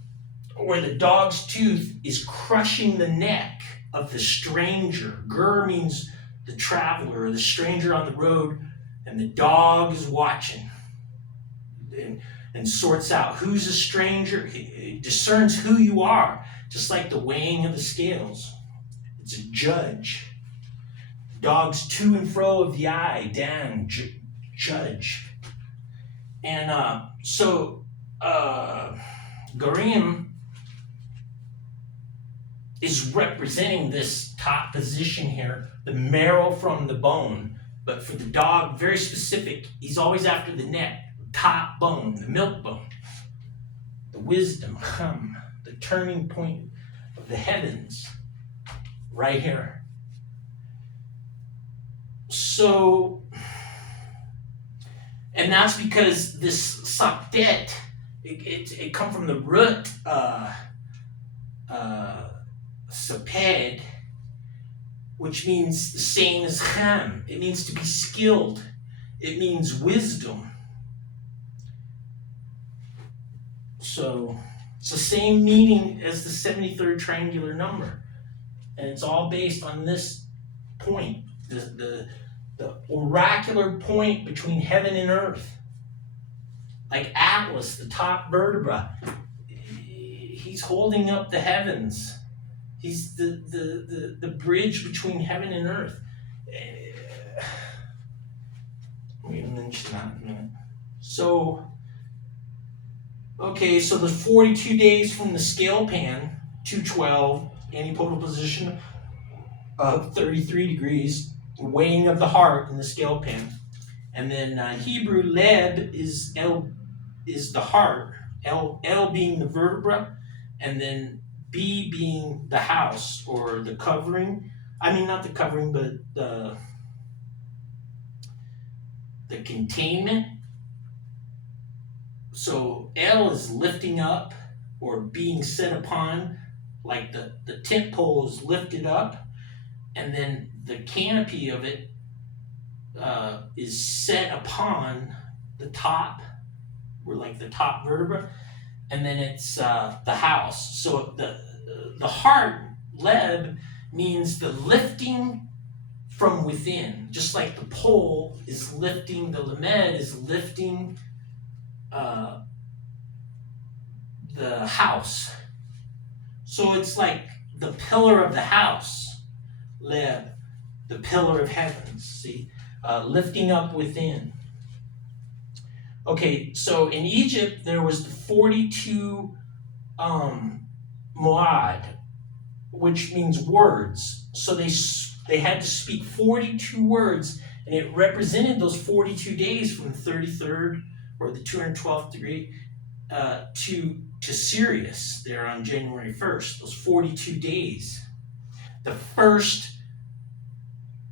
the dog's tooth is crushing the neck of the stranger. Gur means the traveler or the stranger on the road, and the dog is watching and sorts out who's a stranger. It discerns who you are, just like the weighing of the scales. It's a judge. Dogs to and fro of the eye, Dan, judge. And Garim is representing this top position here, the marrow from the bone. But for the dog, very specific, he's always after the neck, top bone, the milk bone, the wisdom, the turning point of the heavens, right here. So, and that's because this sapdet, it come from the root saped, which means the same as ham. It means to be skilled. It means wisdom. So it's the same meaning as the 73rd triangular number. And it's all based on this point, the oracular point between heaven and earth. Like Atlas, the top vertebra, he's holding up the heavens. He's the bridge between heaven and earth. We're going to mention that in a minute. So the 42 days from the scale pan, 212, antipodal position of 33 degrees, weighing of the heart in the scale pan. And then Hebrew leb is the heart, L being the vertebra, and then B being the house or the covering. I mean, not the covering, but the containment. So L is lifting up or being set upon, like the tent pole is lifted up, and then the canopy of it is set upon the top, or like the top vertebra, and then it's the house. So the heart, leb, means the lifting from within, just like the pole is lifting, the lamed is lifting the house. So it's like the pillar of the house, leb, the pillar of heavens, see, lifting up within. Okay, so in Egypt, there was the 42 moad, which means words. So they had to speak 42 words, and it represented those 42 days from the 33rd or the 212th degree to Sirius there on January 1st, those 42 days. The first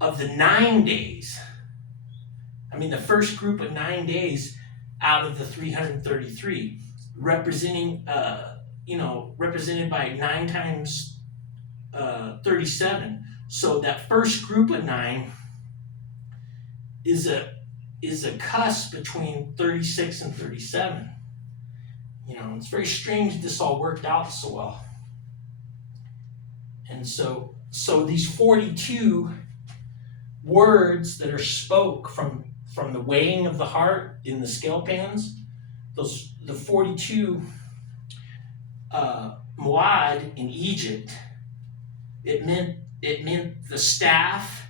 of the 9 days, the first group of 9 days out of the 333, representing, represented by 9 times 37. So that first group of 9 is a cusp between 36 and 37. It's very strange this all worked out so well. And so these 42 words that are spoke from the weighing of the heart in the scale pans, the 42 Moad in Egypt, it meant the staff,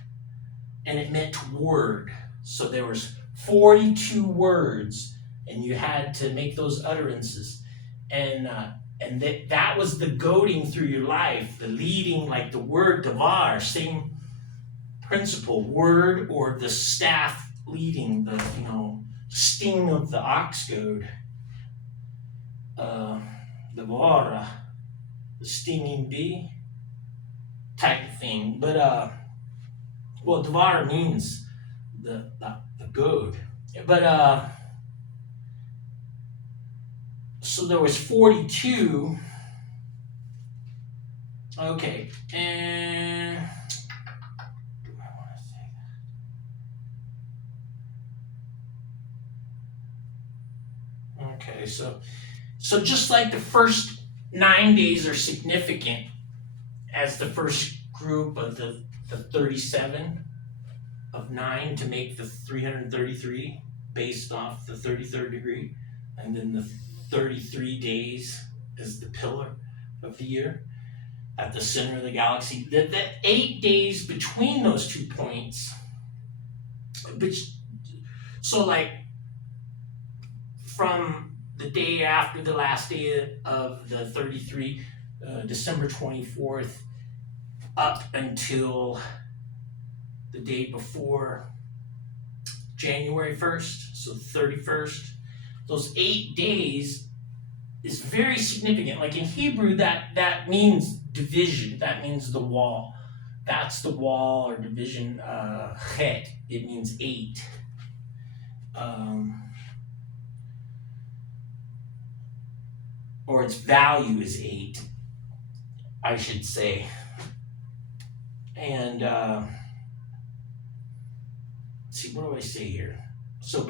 and it meant word. So there was 42 words, and you had to make those utterances, and that was the goading through your life, the leading, like the word davar, same principle, word, or the staff leading, the sting of the ox goad, the vara, the stinging bee type of thing. But davar means the goad. But so there was 42. Okay, and do I want to say that? Okay, so just like the first 9 days are significant as the first group of the 37 of 9 to make the 333 based off the 33rd degree, and then the 33 days as the pillar of the year at the center of the galaxy. The 8 days between those 2 points, so like from the day after the last day of the 33, December 24th, up until the day before January 1st, so 31st, those 8 days is very significant. Like in Hebrew, that means division. That means the wall. That's the wall or division. Het. It means 8. Or its value is 8, I should say. And let's see, what do I say here? So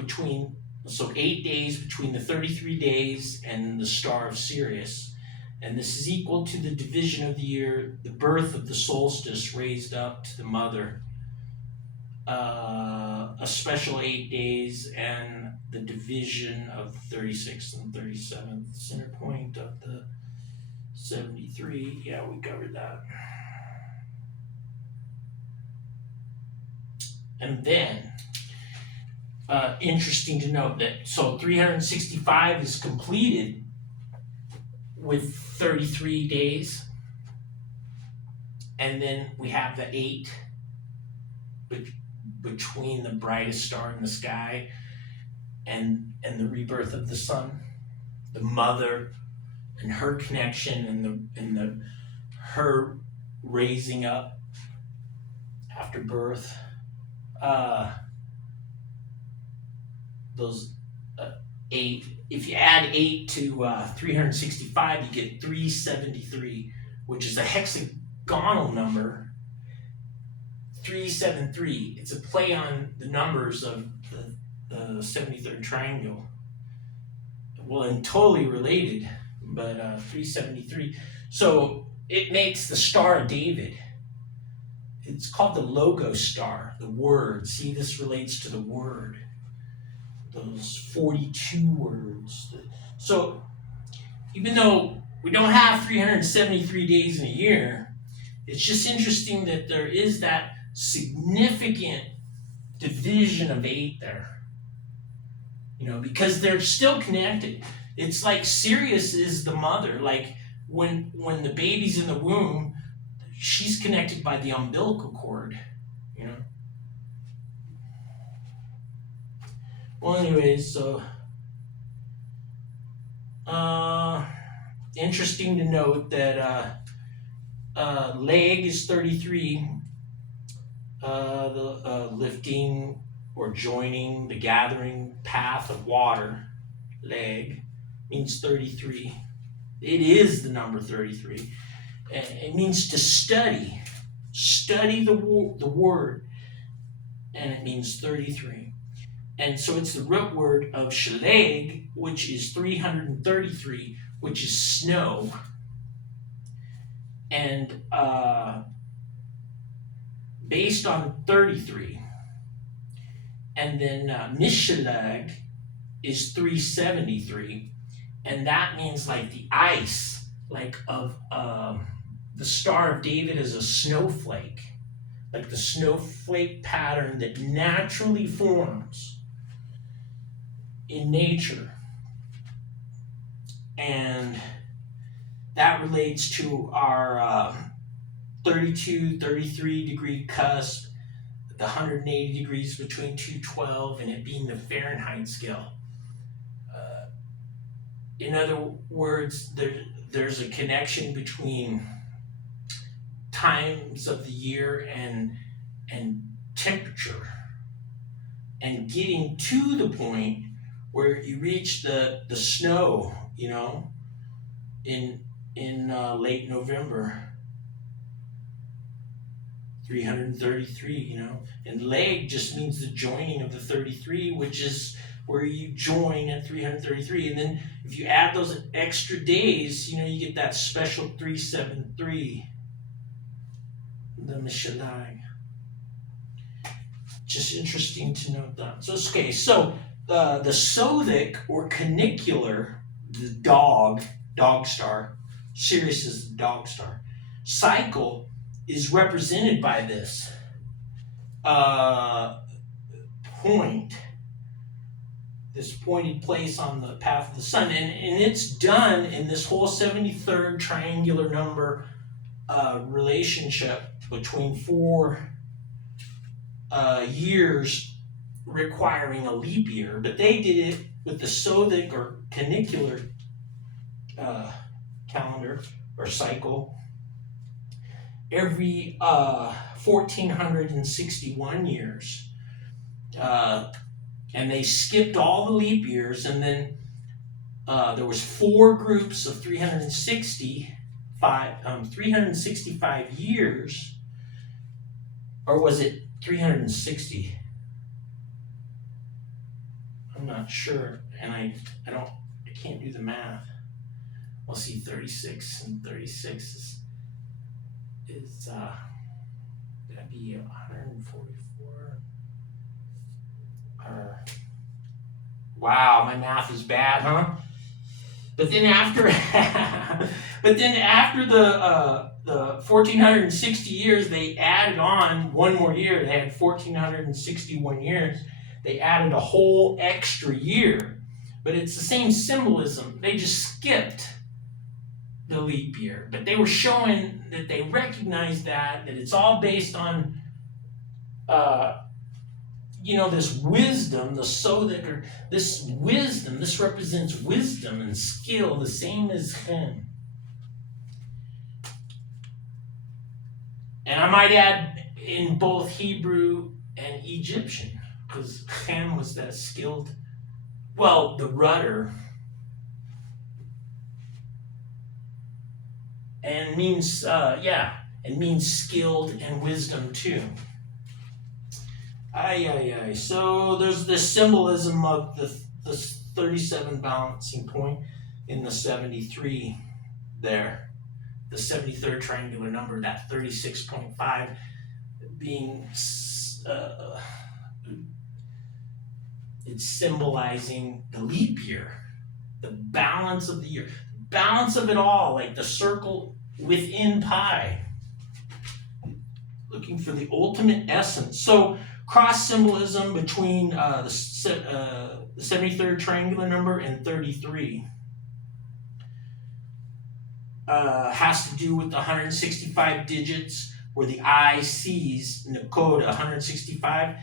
8 days between the 33 days and the star of Sirius. And this is equal to the division of the year, the birth of the solstice raised up to the mother, a special 8 days, and the division of 36 and 37, the center point of the 73. Yeah, we covered that. And then, interesting to note that, so 365 is completed with 33 days, and then we have the 8 between the brightest star in the sky and the rebirth of the sun, the mother and her connection, and her raising up after birth. Those 8, if you add 8 to 365, you get 373, which is a hexagonal number. 373. It's a play on the numbers of the 73rd triangle. Well, and totally related, but 373. So it makes the Star of David. It's called the Logos star, the word. See, this relates to the word. Those 42 words. So even though we don't have 373 days in a year, it's just interesting that there is that significant division of 8 there. Because they're still connected. It's like Sirius is the mother. Like when the baby's in the womb, she's connected by the umbilical cord. Well, anyways, so interesting to note that leg is 33, The lifting or joining, the gathering path of water, leg, means 33. It is the number 33. It means to study. Study the word, and it means 33. And so it's the root word of shaleg, which is 333, which is snow. And based on 33. And then mishaleg is 373. And that means like the ice, like of the Star of David is a snowflake, like the snowflake pattern that naturally forms in nature. And that relates to our 32, 33 degree cusp, the 180 degrees between 212 and it being the Fahrenheit scale. In other words, there's a connection between times of the year and temperature, and getting to the point where you reach the snow, in late November. 333, and leg just means the joining of the 33, which is where you join at 333. And then if you add those extra days, you get that special 373, the Mishalag. Just interesting to note that. So, okay, so the Sothic or canicular, the dog star, Sirius is the dog star, cycle is represented by this point, this pointed place on the path of the sun, and it's done in this whole 73rd triangular number relationship between 4 years requiring a leap year, but they did it with the Sothic or canicular calendar or cycle every 1461 years. And they skipped all the leap years, and then there was 4 groups of 365 years, or was it 360? I'm not sure, and I can't do the math. We'll see, 36 and 36 is that'd be 144. Wow, my math is bad, huh? But then after the 1460 years, they added on one more year. They had 1461 years. They added a whole extra year, but it's the same symbolism. They just skipped the leap year, but they were showing that they recognized that it's all based on this wisdom, the Sothic, or this wisdom. This represents wisdom and skill, the same as Chem. And I might add in both Hebrew and Egyptian, because Chem was that skilled, the rudder, and means means skilled and wisdom too. So there's this symbolism of the 37 balancing point in the 73 there, the 73rd triangular number, that 36.5 being it's symbolizing the leap year, the balance of the year, balance of it all, like the circle within pi, looking for the ultimate essence. So cross symbolism between the 73rd triangular number and 33 has to do with the 165 digits, where the eye sees Nakoda 165.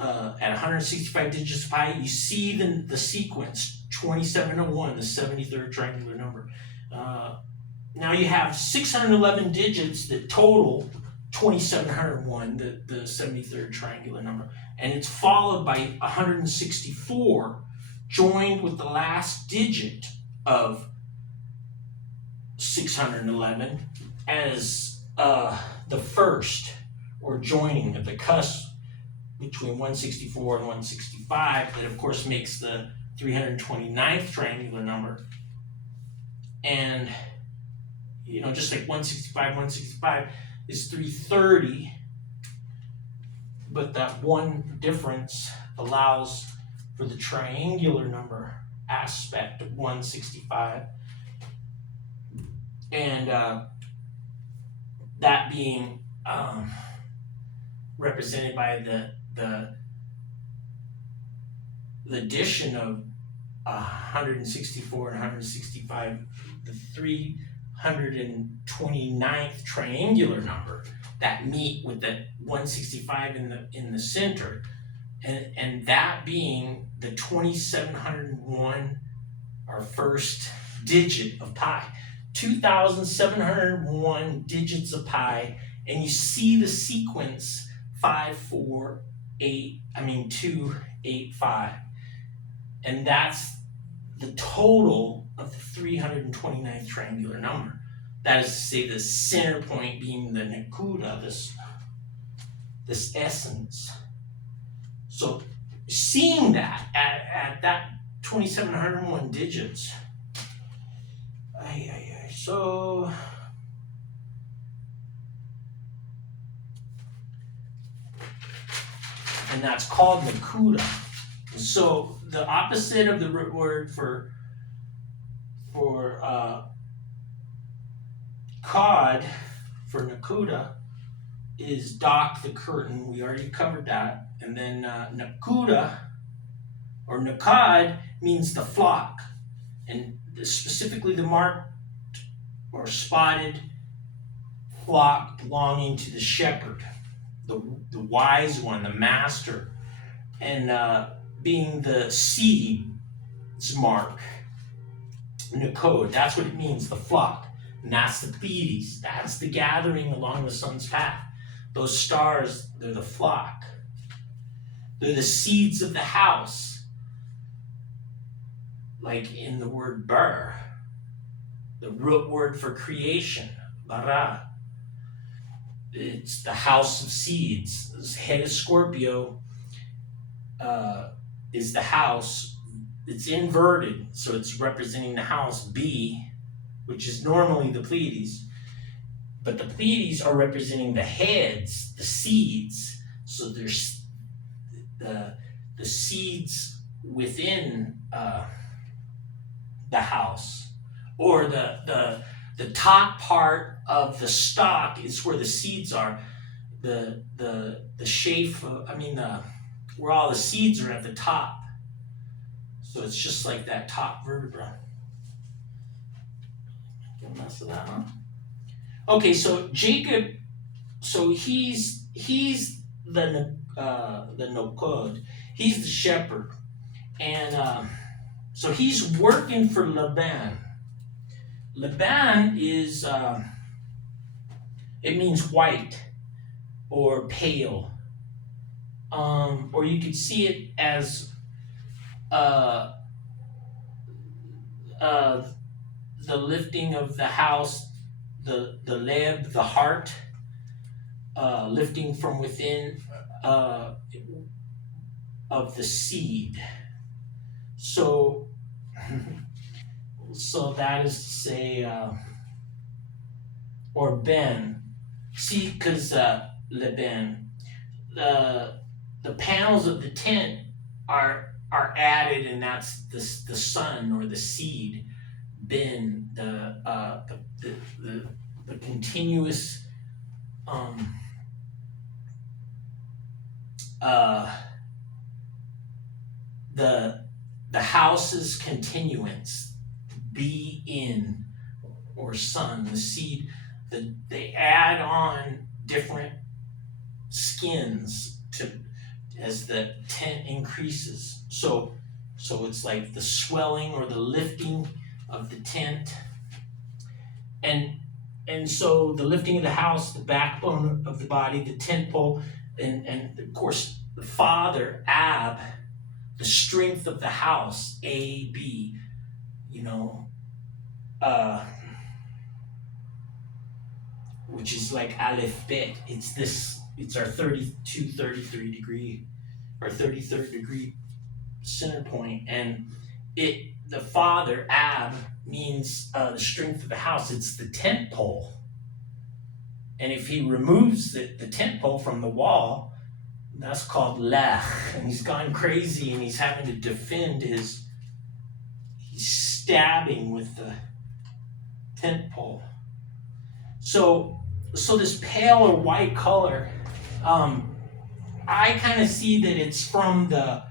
At 165 digits of pi, you see the sequence 2701, the 73rd triangular number. Now you have 611 digits that total 2701, the 73rd triangular number. And it's followed by 164, joined with the last digit of 611 as the first, or joining of the cusp between 164 and 165, that of course makes the 329th triangular number. And just like 165 is 330, but that one difference allows for the triangular number aspect of 165, and that being represented by the addition of 164 and 165, the 329th triangular number that meet with the 165 in the center, and that being the 2701, our first digit of pi. 2,701 digits of pi, and you see the sequence 2, 8, 5, and that's the total of the 329th triangular number. That is to say, the center point being the nakuda, this essence. So seeing that at that 2,701 digits, so and that's called nakuda. So the opposite of the root word for cod, for nakuda, is dock, the curtain. We already covered that. And then nakuda or nakad means the flock, and specifically the marked or spotted flock belonging to the shepherd, the wise one, the master, and being the seed's mark, nakod. That's what it means, the flock. And that's the Pleiades. That's the gathering along the sun's path. Those stars, they're the flock. They're the seeds of the house. Like in the word bar, the root word for creation, bara. It's the house of seeds. This head of Scorpio is the house. It's inverted, so it's representing the house B, which is normally the Pleiades. But the Pleiades are representing the heads, the seeds. So there's the seeds within the house, or the top part of the stalk is where the seeds are. The shape, where all the seeds are at the top. So it's just like that top vertebra. Get a mess of that, huh? Okay, so Jacob, so he's the nokod, he's the shepherd, and so he's working for Laban. Laban is it means white or pale, or you could see it as the lifting of the house, the leb, the heart, lifting from within of the seed. So that is to say, or ben. See, because Laban, the panels of the tent are added, and that's the sun or the seed. Ben, the continuous the house's continuance, be in, or sun, the seed. They add on different skins as the tent increases. So it's like the swelling or the lifting of the tent. And And so the lifting of the house, the backbone of the body, the tent pole, and of course the father, Ab, the strength of the house, A-B, you know, uh, which is like Aleph Bet. It's our 33 degree, or 33rd degree center point. And the father, Ab, means the strength of the house. It's the tent pole. And if he removes the tent pole from the wall, that's called Lech. And he's gone crazy and he's having to defend he's stabbing with the tent pole. So this pale or white color, I kind of see that it's from the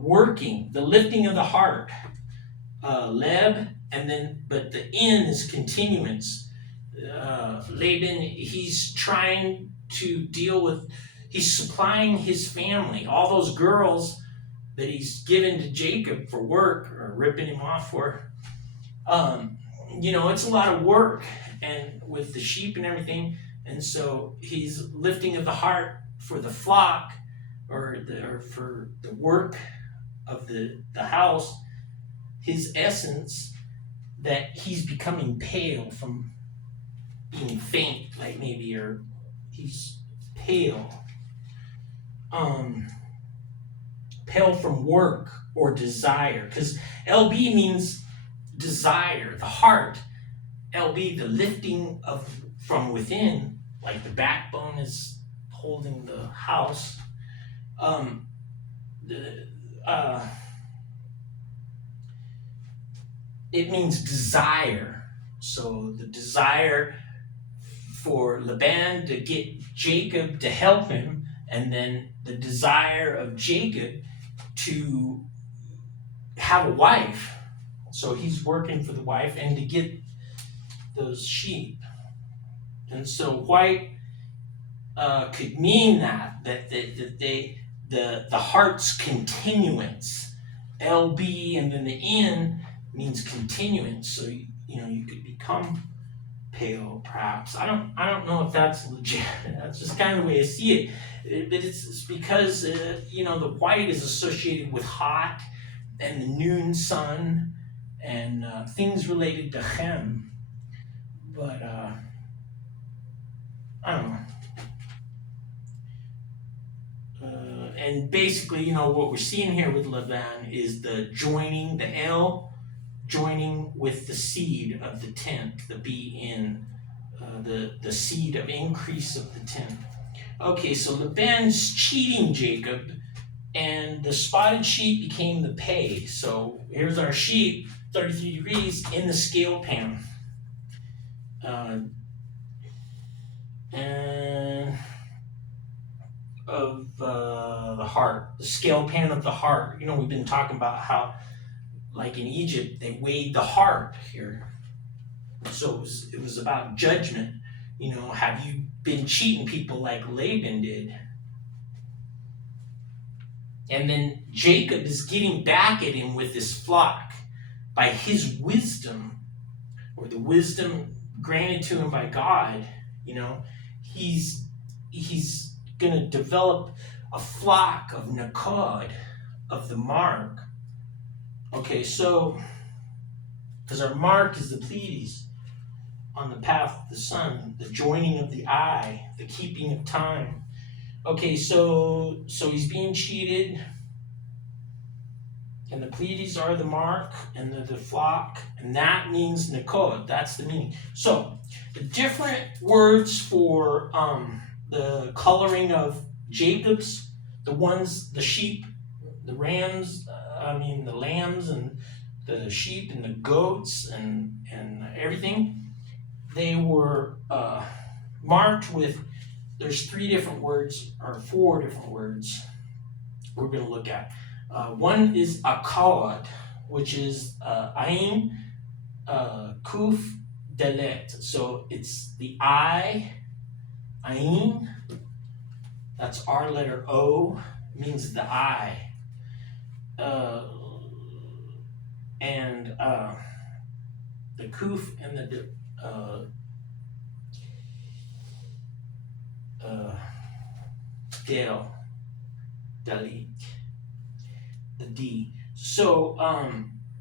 working, the lifting of the heart, leb, and then but the in is continuance. Laban, he's trying to deal with, he's supplying his family, all those girls that he's given to Jacob for work or ripping him off for. It's a lot of work, and with the sheep and everything, and so he's lifting of the heart for the flock, or for the work of the house. His essence, that he's becoming pale from being faint, like maybe, or he's pale. Pale from work or desire, because LB means desire, the heart. LB, the lifting of from within, like the backbone is holding the house. It means desire. So the desire for Laban to get Jacob to help him, and then the desire of Jacob to have a wife. So he's working for the wife and to get those sheep. And so white could mean that the heart's continuance. LB and then the N means continuance. So you could become pale, perhaps. I don't know if that's legit. That's just kind of the way I see it. But it's because the white is associated with hot and the noon sun and things related to Chem. But I don't know. And basically, what we're seeing here with Laban is the joining, the L joining with the seed of the tent, the B-N, the seed of increase of the tent. Okay, so Laban's cheating Jacob, and the spotted sheep became the pay. So here's our sheep, 33 degrees, in the scale pan. And of the heart, the scale pan of the heart. We've been talking about how, like in Egypt, they weighed the heart here. So it was about judgment. Have you been cheating people like Laban did? And then Jacob is getting back at him with his flock by his wisdom, or the wisdom granted to him by God. He's going to develop a flock of Nakod, of the mark. Okay, so, because our mark is the Pleiades on the path of the sun, the joining of the eye, the keeping of time. Okay, so he's being cheated, and the Pleiades are the mark, and the flock, and that means Nakod. That's the meaning. So, the different words for the coloring of Jacob's, the sheep, the rams, the lambs, and the sheep, and the goats, and everything, they were marked with, there's 3 different words, or 4 different words we're going to look at. One is akawad, which is ayin, kuf, dalet. So it's the I, ayin, that's our letter O, means the I. And the kuf and the uh, uh, Del, Dalit, the D. So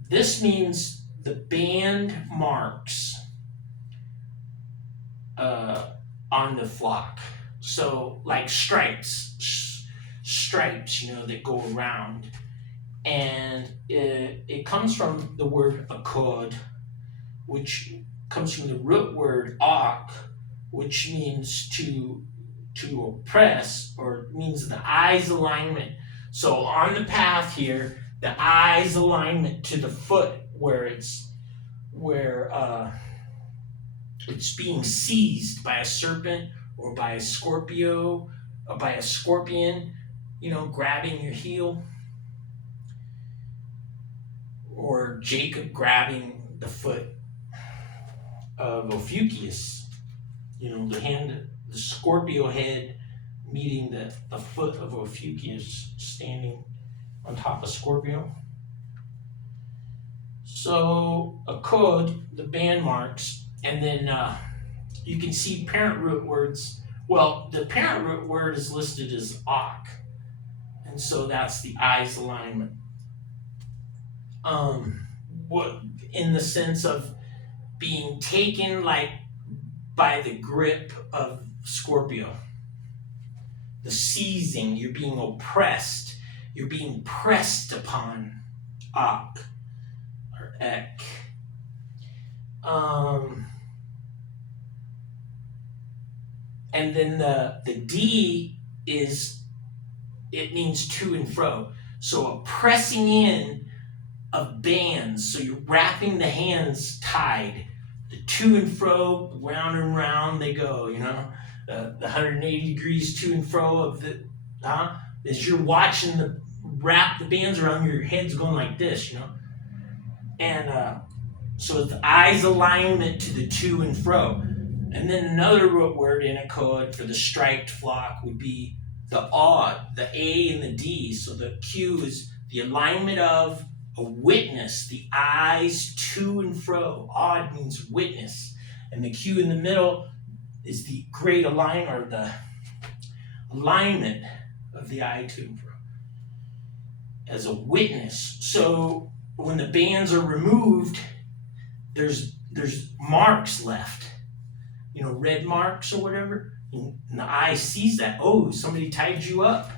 this means the band marks uh, on the flock. So like stripes, that go around, and it comes from the word akkad, which comes from the root word ak, which means to oppress, or means the eye's alignment. So on the path here, the eye's alignment to the foot, where it's being seized by a serpent, or by a Scorpio, or by a scorpion, grabbing your heel, or Jacob grabbing the foot of Ophiuchus, the Scorpio head meeting the foot of Ophiuchus standing on top of Scorpio. So a code, the band marks, and then you can see parent root words. Well, the parent root word is listed as ak, and so that's the eye's alignment. What in the sense of being taken like by the grip of Scorpio, the seizing, you're being oppressed, you're being pressed upon, ak or ek. And then the D it means to and fro. So a pressing in of bands. So you're wrapping the hands tied. The to and fro, round and round they go, the 180 degrees to and fro of as you're watching wrap the bands around, your head's going like this, And so the eye's alignment to the to and fro. And then another root word in a code for the striped flock would be the odd, the A and the D. So the Q is the alignment of a witness, the eyes to and fro. Odd means witness. And the Q in the middle is the great alignment, or the alignment of the eye to and fro as a witness. So when the bands are removed, there's marks left, red marks or whatever, and the eye sees that. Oh, somebody tied you up,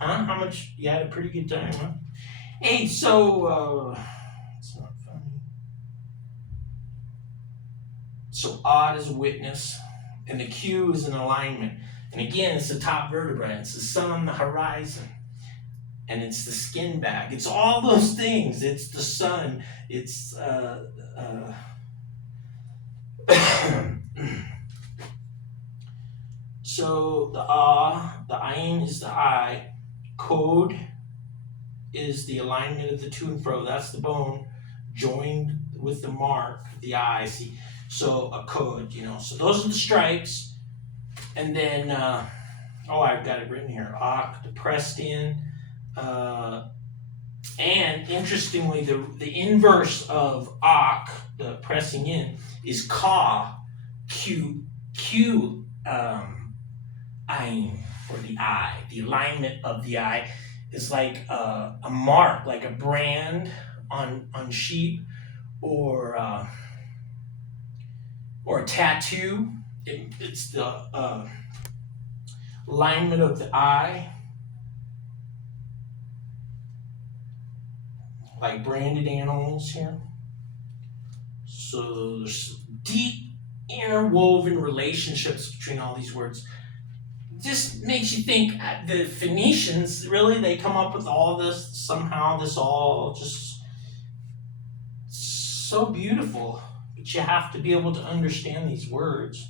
huh? How much? You had a pretty good time, huh? Hey, so it's not funny. So odd is a witness, and the Q is an alignment. And again, it's the top vertebra. It's the sun on the horizon, and it's the skin bag. It's all those things. It's the sun. It's so the ayin is the eye, code is the alignment of the to and fro. That's the bone joined with the mark, the eye. See, so a code, So those are the stripes, and then I've got it written here. Ak, the pressed in, and interestingly, the inverse of ak, the pressing in, is ka, q, ayin, for the eye. The alignment of the eye is like a mark, like a brand on sheep, or a tattoo. It's the alignment of the eye, like branded animals here. So there's deep interwoven relationships between all these words. Just makes you think the Phoenicians, really, they come up with all this, somehow this all just so beautiful, but you have to be able to understand these words.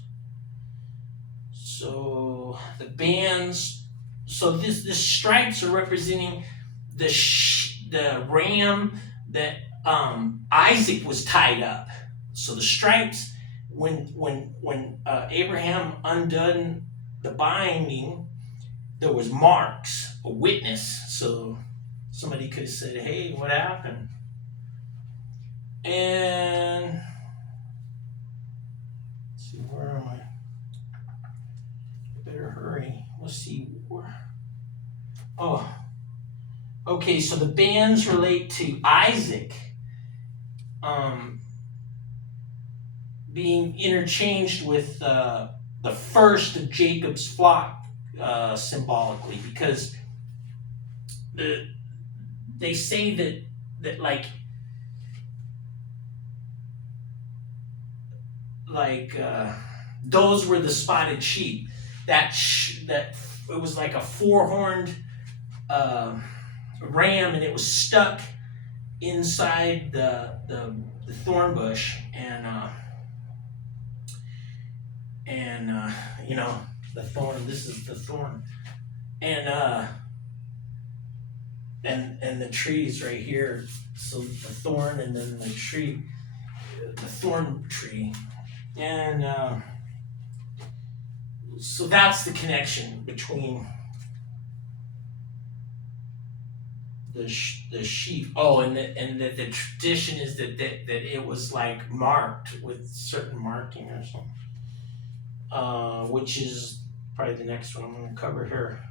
So the bands, so the stripes are representing the ram that Isaac was tied up. So the stripes, when Abraham undone the binding, there was marks, a witness. So somebody could have said, hey, what happened? And see, where am I? Better hurry. Let's see where. Oh, okay. So the bands relate to Isaac being interchanged with the first of Jacob's flock symbolically, because they say that like those were the spotted sheep. That it was like a four-horned ram, and it was stuck inside the thorn bush, and you know, the thorn. This is the thorn, and and the trees right here. So the thorn, and then the tree, the thorn tree, and so that's the connection between the sheep. Oh, and the tradition is that it was like marked with certain marking or something, which is probably the next one I'm going to cover here.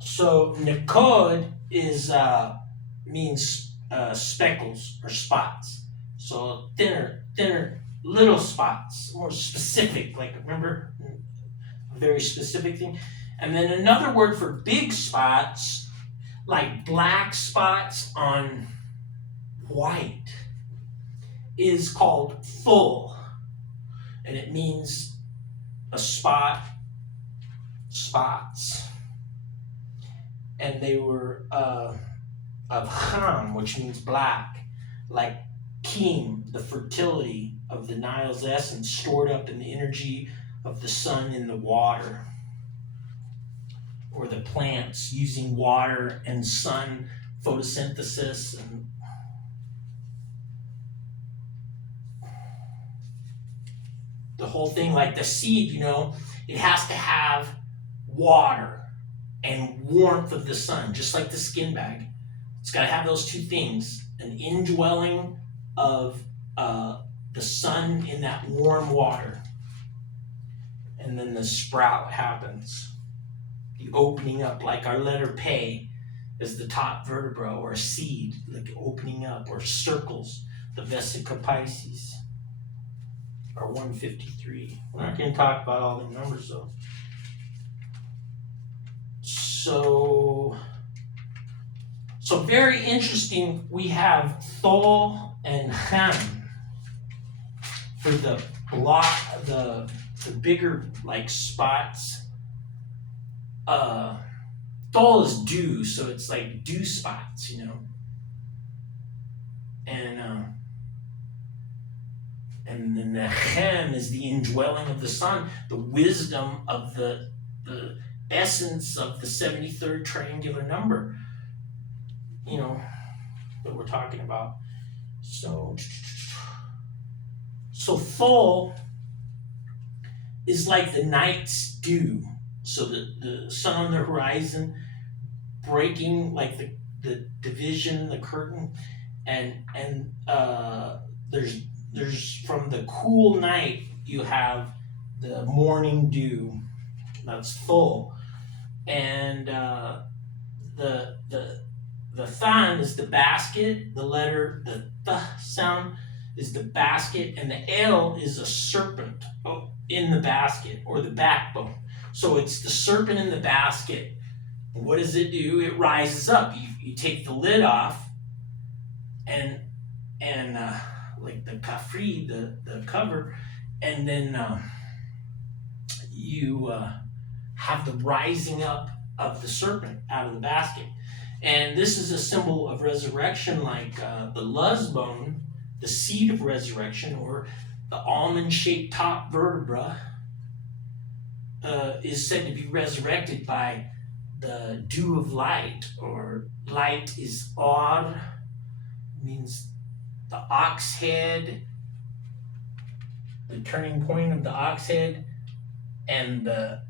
So Nakod is means speckles or spots. So thinner, little spots, more specific. Like, remember, a very specific thing. And then another word for big spots, like black spots on white, is called full, and it means a spot, spots. And they were of Ham, which means black, like Kim, the fertility of the Nile's essence stored up in the energy of the sun in the water, or the plants using water and sun photosynthesis. And the whole thing, like the seed, it has to have water and warmth of the sun, just like the skin bag. It's got to have those two things: an indwelling of the sun in that warm water, and then the sprout happens. The opening up, like our letter P is the top vertebra, or a seed, like opening up, or circles, the Vesica Pisces, or 153. We're not going to talk about all the numbers though. So very interesting. We have Thol and Ham for the block, the bigger like spots. Thol is dew, so it's like dew spots, and then the Hem is the indwelling of the sun, the wisdom of the essence of the 73rd triangular number, that we're talking about. So Thol is like the night's dew. So the sun on the horizon breaking, like the division, the curtain, and there's from the cool night you have the morning dew. That's Thol. And the Than is the basket. The letter, the Th sound is the basket, and the El is a serpent in the basket, or the backbone. So it's the serpent in the basket. And what does it do? It rises up. You take the lid off, and like the kafri, the cover, and then you have the rising up of the serpent out of the basket. And this is a symbol of resurrection, like the Luz bone, the seed of resurrection, or the almond-shaped top vertebra, is said to be resurrected by the dew of light, or light is Or, means the ox head, the turning point of the ox head, and the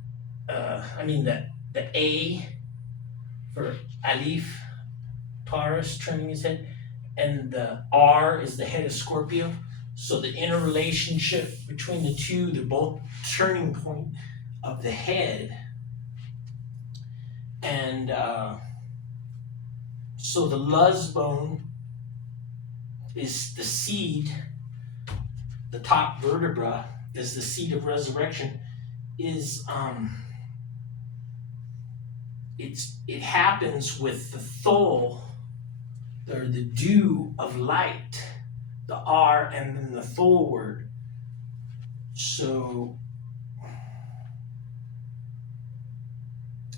A for Alif, Taurus, turning his head, and the R is the head of Scorpio. So the interrelationship between the two, they're both turning point of the head. And so the luz bone is the seed, the top vertebra is the seed of resurrection, is it happens with the thol, or the dew of light, the R and then the thol word. So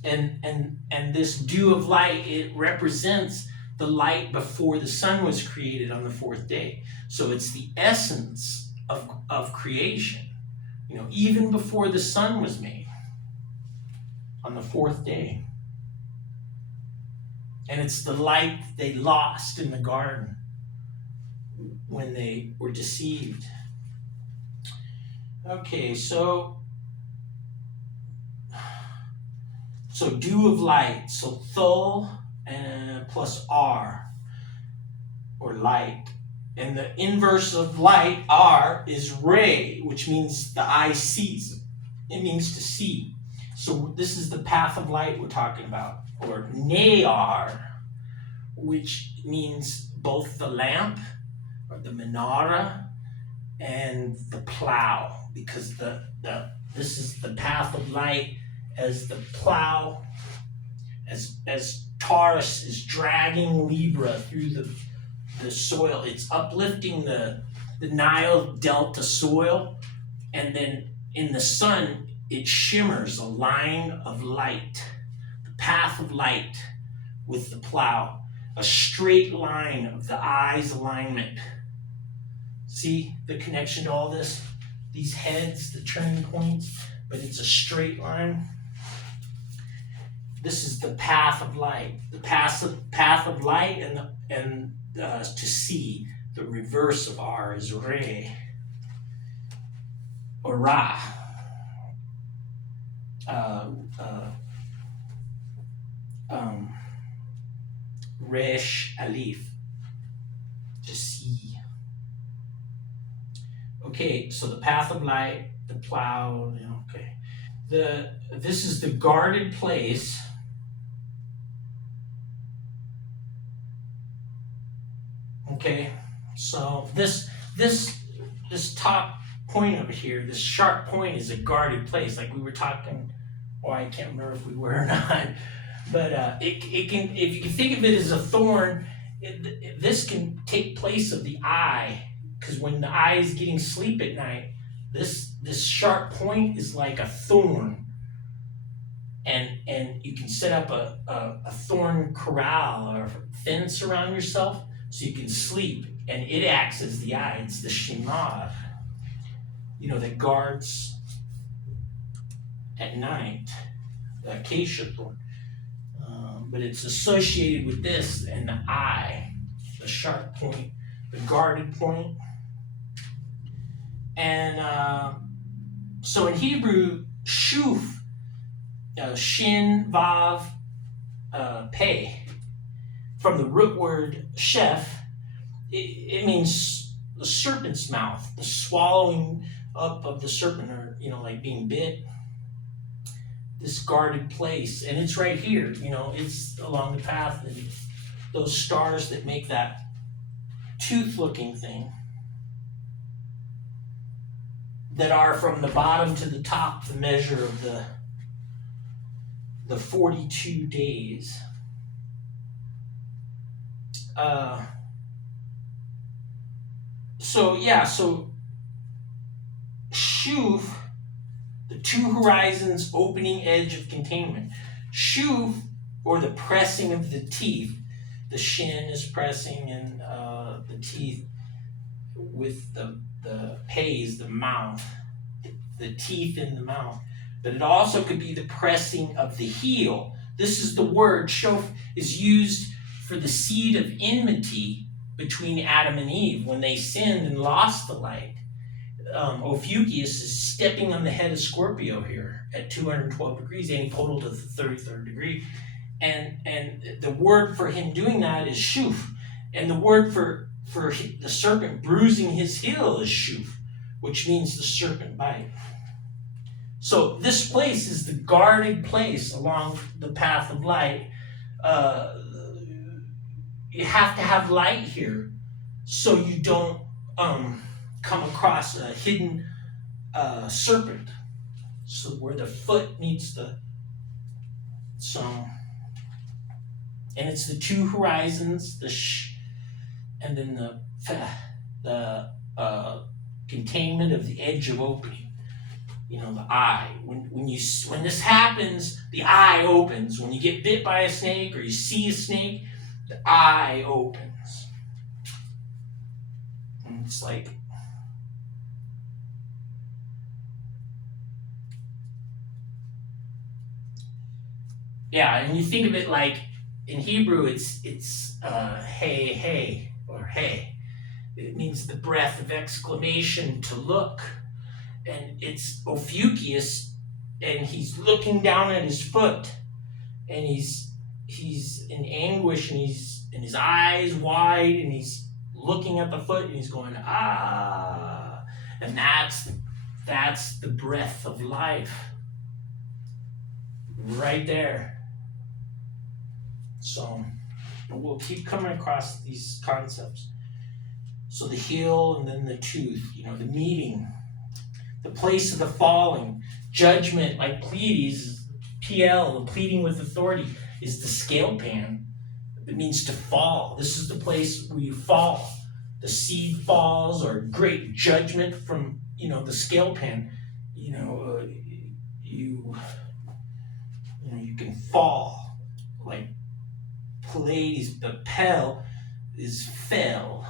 and this dew of light, it represents the light before the sun was created on the fourth day. So it's the essence of creation, even before the sun was made on the fourth day. And it's the light they lost in the garden when they were deceived. Okay, so dew of light, so thol and plus R, or light. And the inverse of light, R, is ray, which means the eye sees. It means to see. So this is the path of light we're talking about. Or Nayar, which means both the lamp, or the menorah, and the plow, because this is the path of light as the plow, as Taurus is dragging Libra through the soil. It's uplifting the Nile Delta soil, and then in the sun it shimmers a line of light, the path of light with the plow, a straight line of the eye's alignment. See the connection to all this? These heads, the turning points, but it's a straight line. This is the path of light. The path of light, and to see. The reverse of R is Re, or Ra. Resh Alif, to see. Okay, so the path of light, the plow, okay. This is the guarded place. Okay, so this top point over here, this sharp point, is a guarded place, like we were talking. I can't remember if we were or not, but it can, if you can think of it as a thorn, this can take place of the eye, because when the eye is getting sleep at night, this sharp point is like a thorn, and you can set up a thorn corral or fence around yourself so you can sleep, and it acts as the eye. It's the shemar, that guards at night, the acacia thorn. But it's associated with this and the eye, the sharp point, the guarded point. And so in Hebrew, shuf, shin, vav, pei, from the root word shef, it means the serpent's mouth, the swallowing up of the serpent, or like being bit. This guarded place, and it's right here. It's along the path, and those stars that make that tooth-looking thing, that are from the bottom to the top, the measure of the 42 days. So Shuv, the two horizons opening edge of containment. Shuv, or the pressing of the teeth. The shin is pressing, and the teeth with the pays, the mouth, the teeth in the mouth. But it also could be the pressing of the heel. This is the word, shof, is used for the seed of enmity between Adam and Eve when they sinned and lost the light. Ophiuchus is stepping on the head of Scorpio here at 212 degrees, antipodal to the 33rd degree. And the word for him doing that is shuf. And the word for for the serpent bruising his heel is Shuf, which means the serpent bite. So this place is the guarded place along the path of light. Uh, you have to have light here so you don't come across a hidden serpent. So where the foot meets the and it's the two horizons, the and then the containment of the edge of opening. The eye. When this happens, the eye opens. When you get bit by a snake or you see a snake, the eye opens. And it's like and you think of it like in Hebrew, it's hey or hey. It means the breath of exclamation to look. And it's Ophiuchius, and he's looking down at his foot, and he's in anguish, and his eyes wide, and he's looking at the foot, and he's going, ah, and that's the breath of life, right there. So we'll keep coming across these concepts. So the heel, and then the tooth, the meeting. The place of the falling, judgment, like Pleiades, PL, the pleading with authority, is the scale pan. It means to fall. This is the place where you fall. The seed falls, or great judgment from, the scale pan. You can fall. Like Pleiades, the Pel is fell.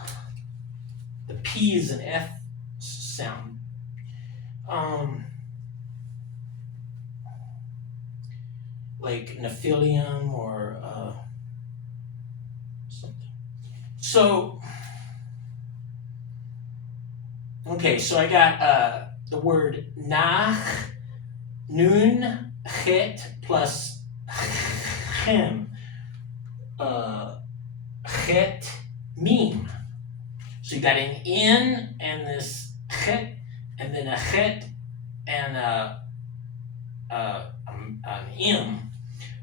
The P is an F sound. Like Nephilium or something. So, okay, so I got the word nach, nun, chet plus chem. Chet, meme. So you got an in and this chet, and then a chet and an im.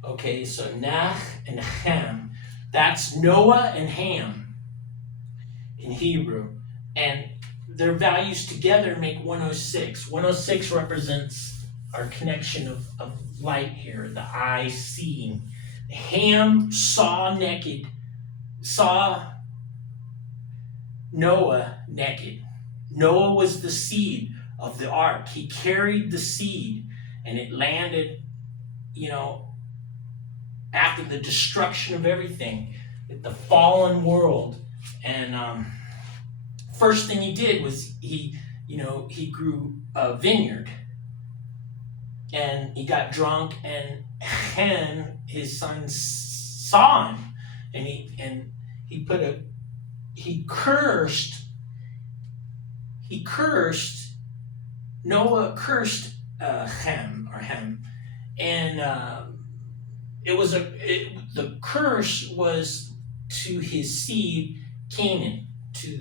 Okay, so Nach and Ham. That's Noah and Ham in Hebrew. And their values together make 106. 106 represents our connection of light here, the eye seeing. Ham saw Noah naked. Noah was the seed of the ark. He carried the seed, and it landed, after the destruction of everything, the fallen world. And first thing he did was he grew a vineyard, and he got drunk, and Ham, his son, saw him, and he cursed. Noah cursed Ham, and the curse was to his seed Canaan, to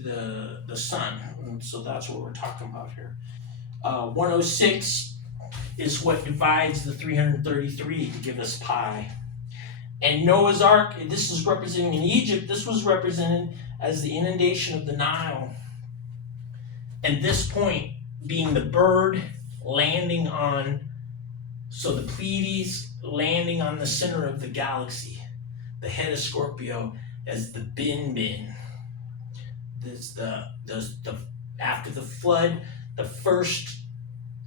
the son. And so that's what we're talking about here. 106 is what divides the 333 to give us pi. And Noah's Ark, this is representing in Egypt, this was represented as the inundation of the Nile. And this point being the bird landing on, so the Pleiades landing on the center of the galaxy, the head of Scorpio as the bin. This the after the flood, the first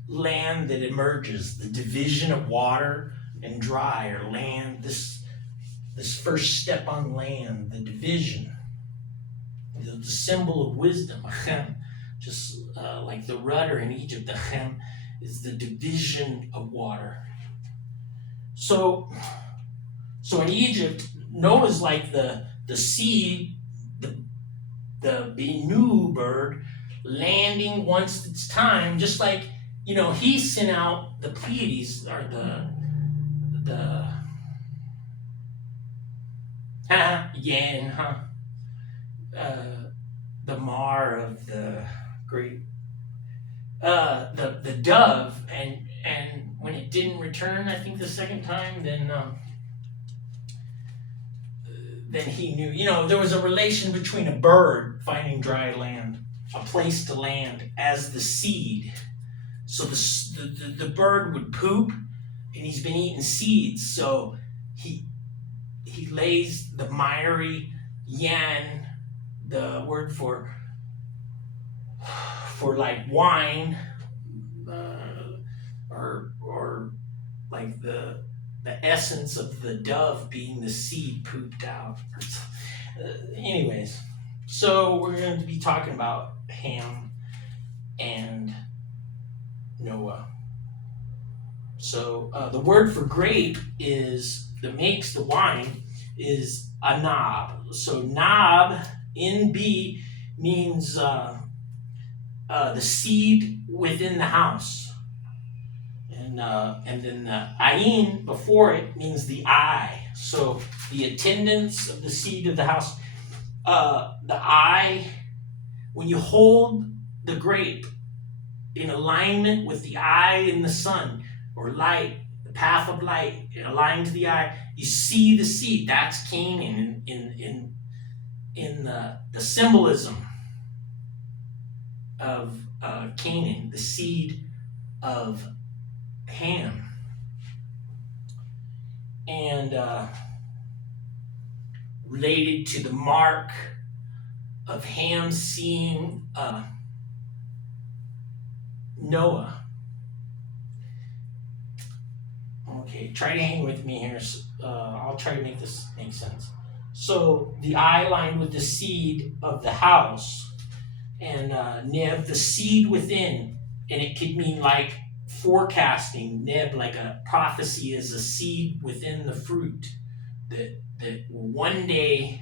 land that emerges, the division of water and dry, or land, this first step on land, the division, the symbol of wisdom, just like the rudder in Egypt, the chem is the division of water. So in Egypt, Noah's like the seed, the Benu bird landing once it's time, just like, he sent out the Pleiades, or the the mar of the great the dove, and when it didn't return, I think the second time, then he knew. There was a relation between a bird finding dry land, a place to land, as the seed. So the bird would poop, and he's been eating seeds. So he he lays the miry yan, the word for like wine, or like the essence of the dove being the seed pooped out. Anyways, so we're going to be talking about Ham and Noah. So the word for grape is that makes the wine is a knob. So knob in B means the seed within the house. And then the ayin before it means the eye. So the attendance of the seed of the house. The eye, when you hold the grape in alignment with the eye in the sun, or light, the path of light, aligned to the eye, you see the seed. That's Canaan in the symbolism of Canaan, the seed of Ham. And related to the mark of Ham seeing Noah. Okay, try to hang with me here. I'll try to make this make sense. So the eye line with the seed of the house, and Neb, the seed within, and it could mean like forecasting. Neb, like a prophecy, is a seed within the fruit that will one day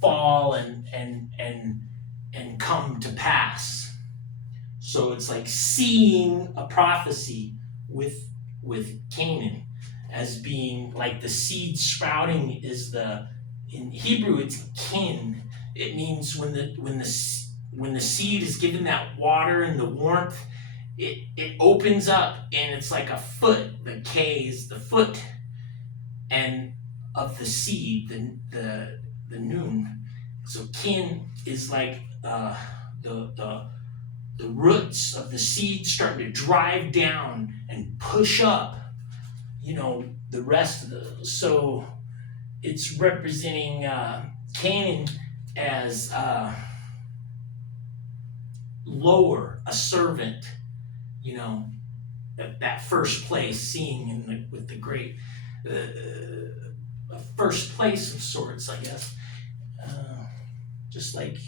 fall and come to pass. So it's like seeing a prophecy with Canaan as being like the seed sprouting is in Hebrew it's kin. It means when the seed is given that water and the warmth, it opens up and it's like a foot. The K is the foot and of the seed, the noon. So kin is like the roots of the seed starting to drive down and push up, the rest of so it's representing Canaan as lower, a servant, that first place, seeing with the great, a first place of sorts, I guess, just like,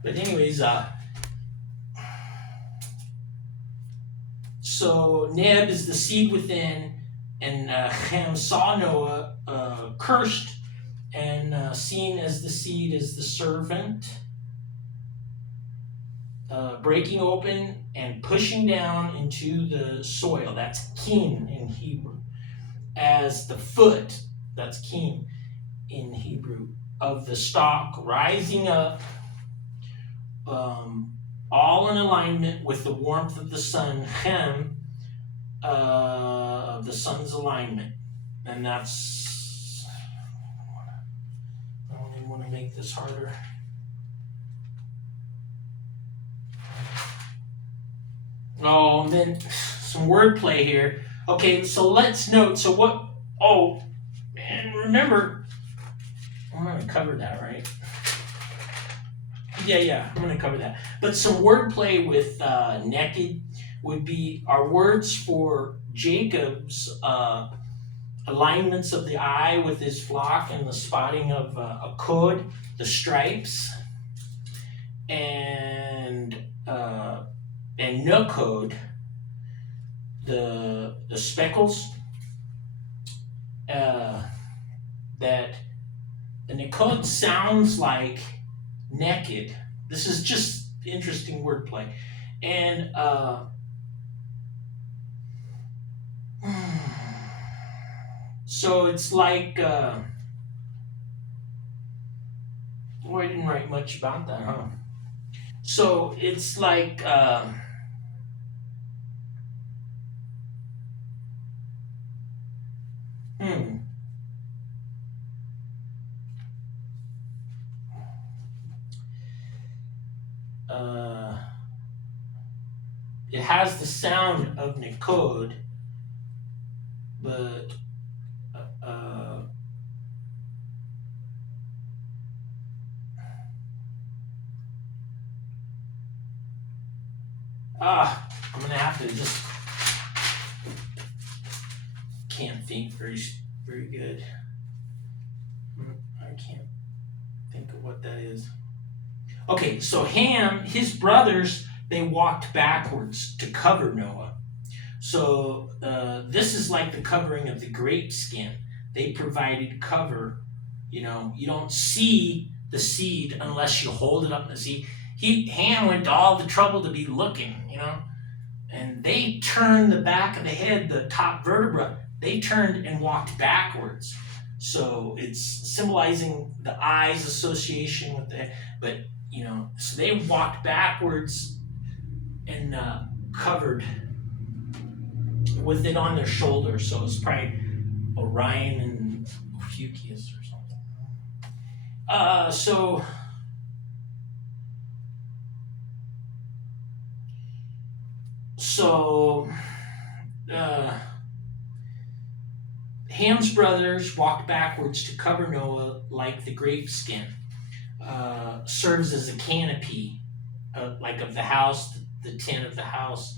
but anyways, so Neb is the seed within, and Ham saw Noah cursed and seen as the seed as the servant, breaking open and pushing down into the soil. That's kin in Hebrew. As the foot, that's kin in Hebrew, of the stalk rising up, all in alignment with the warmth of the sun, Hem, of the sun's alignment. And that's, I don't even want to make this harder. Oh, and then some wordplay here. Okay, so let's note, and remember, I'm going to cover that, right? Yeah, I'm going to cover that. But some wordplay with naked would be our words for Jacob's alignments of the eye with his flock and the spotting of a code, the stripes, and nukod, the speckles. That the nukod sounds like naked. This is just interesting wordplay. And so it's like Well, I didn't write much about that, huh? So it's like, hmm, uh, it has the sound of Nicode, but uh, I'm gonna have to just can't think very good. I can't think of what that is. Okay, so Ham, his brothers, they walked backwards to cover Noah. So this is like the covering of the grape skin. They provided cover. You know, you don't see the seed unless you hold it up in the seed. Ham went to all the trouble to be looking. You know, and they turned the back of the head, the top vertebra. They turned and walked backwards. So it's symbolizing the eyes association with the, but you know, so they walked backwards and covered with it on their shoulder. So it's probably Orion and Fucius or something. So so uh, Ham's brothers walked backwards to cover Noah like the grape skin. Serves as a canopy, like of the house, the tent of the house,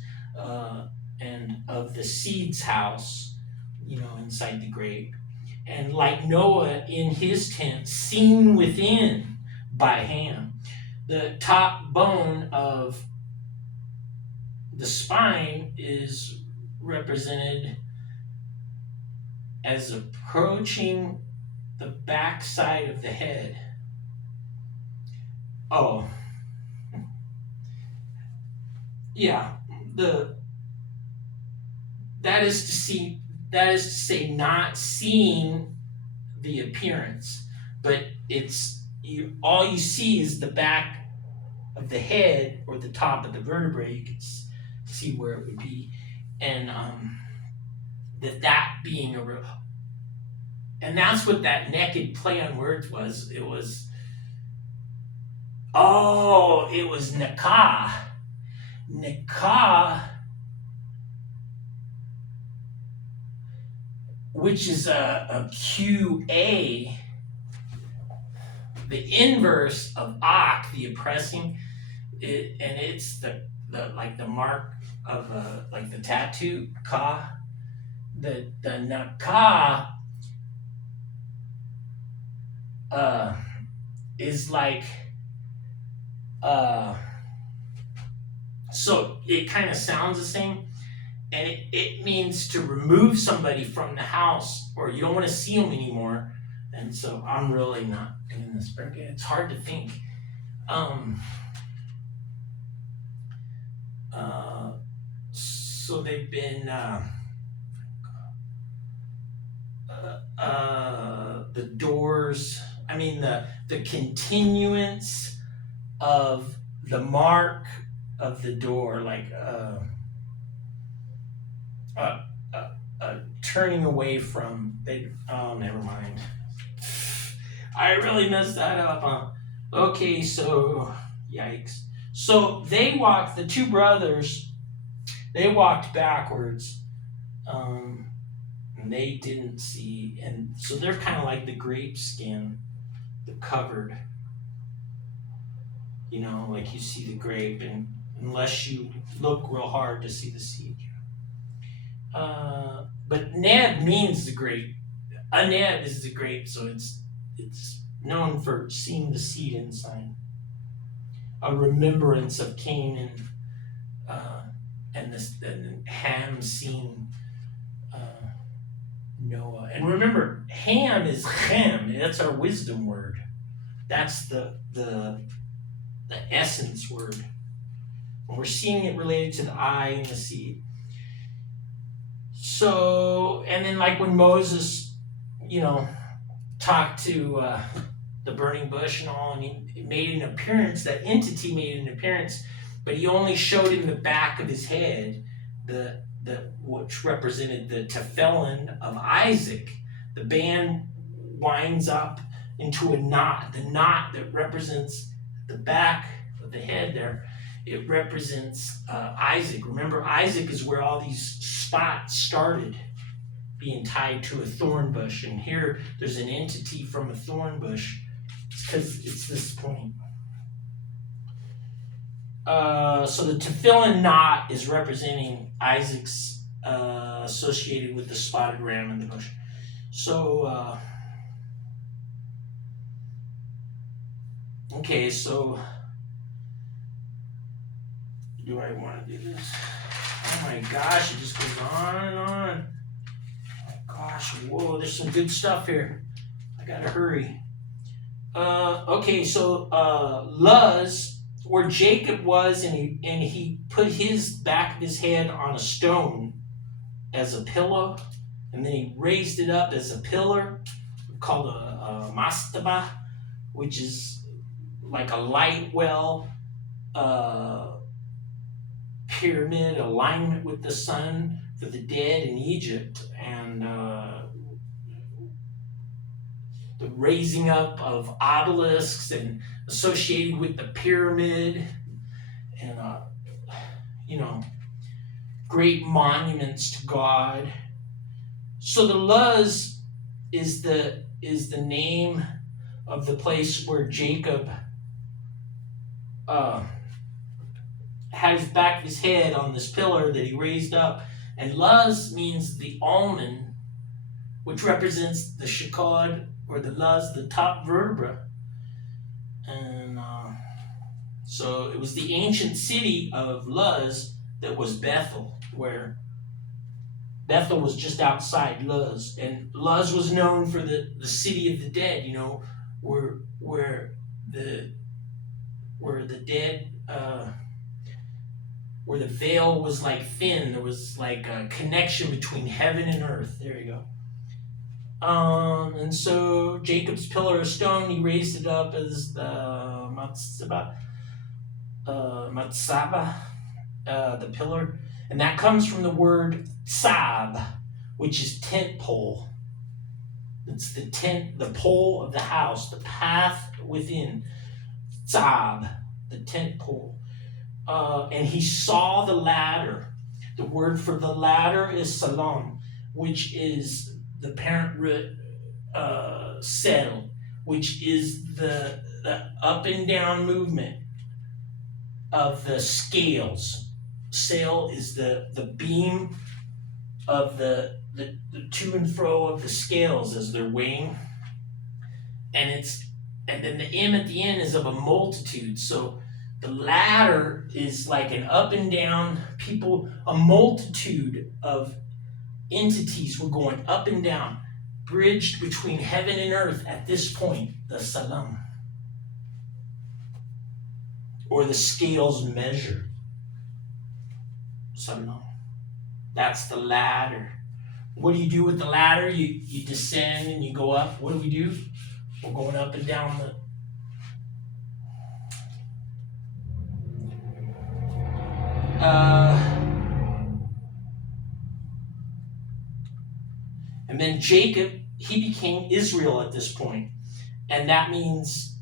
and of the seed's house, you know, inside the grape. And like Noah in his tent, seen within by Ham, the top bone of the spine is represented as approaching the backside of the head. Oh, yeah. The that is to see that is to say not seeing the appearance, but it's all you see is the back of the head or the top of the vertebrae. You can see where it would be, and that being a real, and that's what that naked play on words was. It was it was Nakah. Nakah, which is a QA, the inverse of Ak, the oppressing, and it's the like the mark of like the tattoo Ka. The Nakah is like so it kind of sounds the same, and it means to remove somebody from the house, or you don't want to see them anymore. And so I'm really not doing this, but it's hard to think. So they've been the doors. I mean the continuance of the mark of the door, like uh, turning away from. Oh, never mind. I really messed that up. Huh? Okay, so yikes. So the two brothers, they walked backwards. And they didn't see, and so they're kind of like the grape skin, the covered. You know, like you see the grape, and unless you look real hard to see the seed. But Neb means the grape. A Neb is the grape, so it's known for seeing the seed inside. A remembrance of Cain and Ham seeing Noah. And remember, Ham is Chem. That's our wisdom word. That's the essence word. And we're seeing it related to the eye and the seed. So, and then like when Moses, you know, talked to the burning bush and all, and he made an appearance. That entity made an appearance, but he only showed in the back of his head the which represented the tefillin of Isaac. The band winds up into a knot. The knot that represents the back of the head there, it represents Isaac. Remember, Isaac is where all these spots started, being tied to a thorn bush. And here there's an entity from a thorn bush because it's this point. So the tefillin knot is representing Isaac's associated with the spotted ram in the bush. So, okay, so do I want to do this? Oh my gosh, it just goes on and on. Oh my gosh, whoa, there's some good stuff here. I gotta hurry. Okay, so Luz, where Jacob was, and he put his back of his head on a stone as a pillow, and then he raised it up as a pillar called a mastaba, which is like a light well pyramid alignment with the sun for the dead in Egypt, and the raising up of obelisks and associated with the pyramid, and great monuments to God. So the Luz is the name of the place where Jacob had his back of his head on this pillar that he raised up. And Luz means the almond, which represents the shakod, or the Luz, the top vertebra. And so it was the ancient city of Luz that was Bethel, where Bethel was just outside Luz. And Luz was known for the city of the dead, where the dead, where the veil was like thin. There was like a connection between heaven and earth. There you go. And so Jacob's pillar of stone, he raised it up as the matzaba, the pillar. And that comes from the word tzab, which is tent pole. It's the tent, the pole of the house, the path within. Tzab, the tent pole. And he saw the ladder. The word for the ladder is salam, which is the parent root sel, which is the up and down movement of the scales. Sail is the beam of the to and fro of the scales as they're weighing, and then the m at the end is of a multitude. So the ladder is like an up and down people, a multitude of entities were going up and down, bridged between heaven and earth at this point, the salam, or the scales measure. Salam. That's the ladder. What do you do with the ladder? You descend and you go up. What do? We're going up and down the and then Jacob, he became Israel at this point. And that means,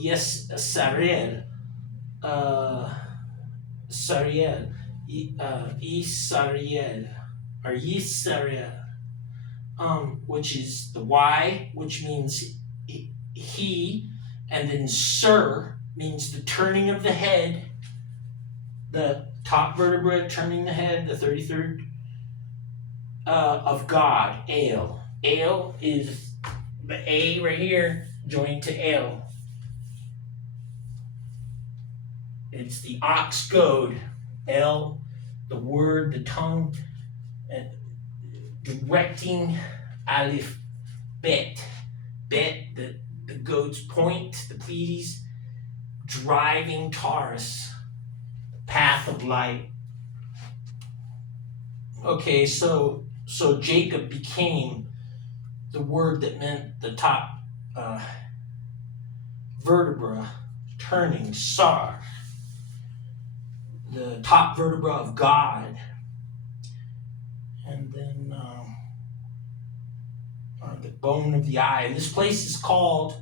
yes, Sariel, Yisariel, or Yisariel, which is the Y, which means he, and then Sir means the turning of the head, the top vertebra turning the head, the 33rd of God, El. El is the A right here joined to El. It's the ox goad, El, the word, the tongue, directing Aleph, Bet, the goat's point, the Pleiades, driving Taurus, path of light. Okay, so Jacob became the word that meant the top uh, vertebra turning, sar, the top vertebra of God, and then the bone of the eye. And this place is called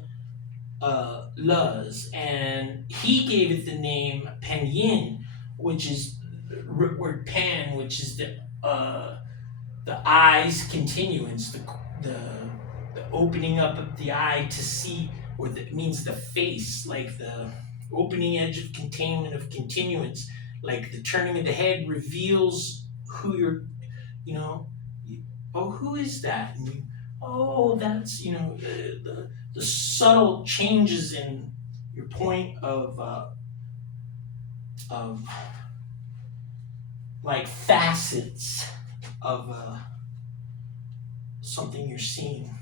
Luz, and he gave it the name Penyin, which is the root word pan, which is the eye's continuance, the the opening up of the eye to see, or it means the face, like the opening edge of containment of continuance, like the turning of the head reveals who you're, you know, oh, who is that? And you, oh, that's, the subtle changes in your point of like facets of something you're seeing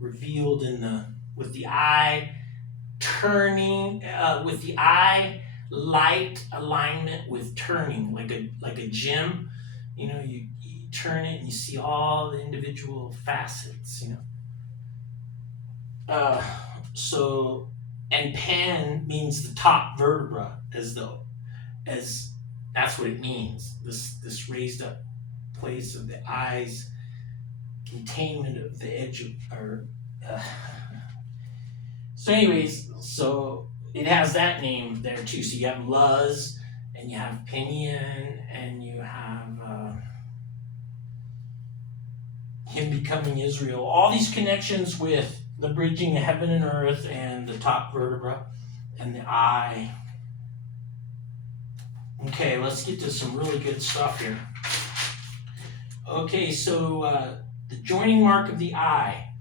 revealed in the with the eye turning with the eye light alignment with turning, like a gym. You turn it and you see all the individual facets. uh, so and pan means the top vertebra, as that's what it means, this raised up place of the eyes, containment of the edge of, or uh, so anyways, so it has that name there too. So you have Luz, and you have Pinion, and you have him becoming Israel. All these connections with the bridging of heaven and earth, and the top vertebra, and the eye. Okay, let's get to some really good stuff here. Okay, so the joining mark of the eye,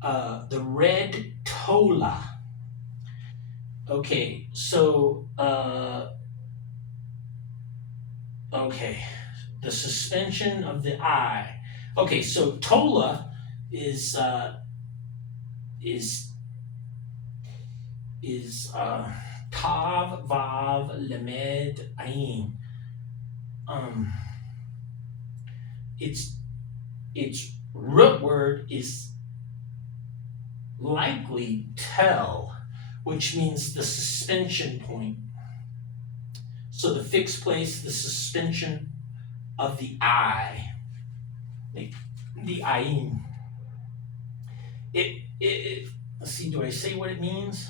the red tola. Okay, so okay, the suspension of the eye. Okay, so tola is is tav vav lamed ayin. Its root word is likely tel, which means the suspension point. So the fixed place, the suspension of the eye, the ayin. Let's see, do I say what it means?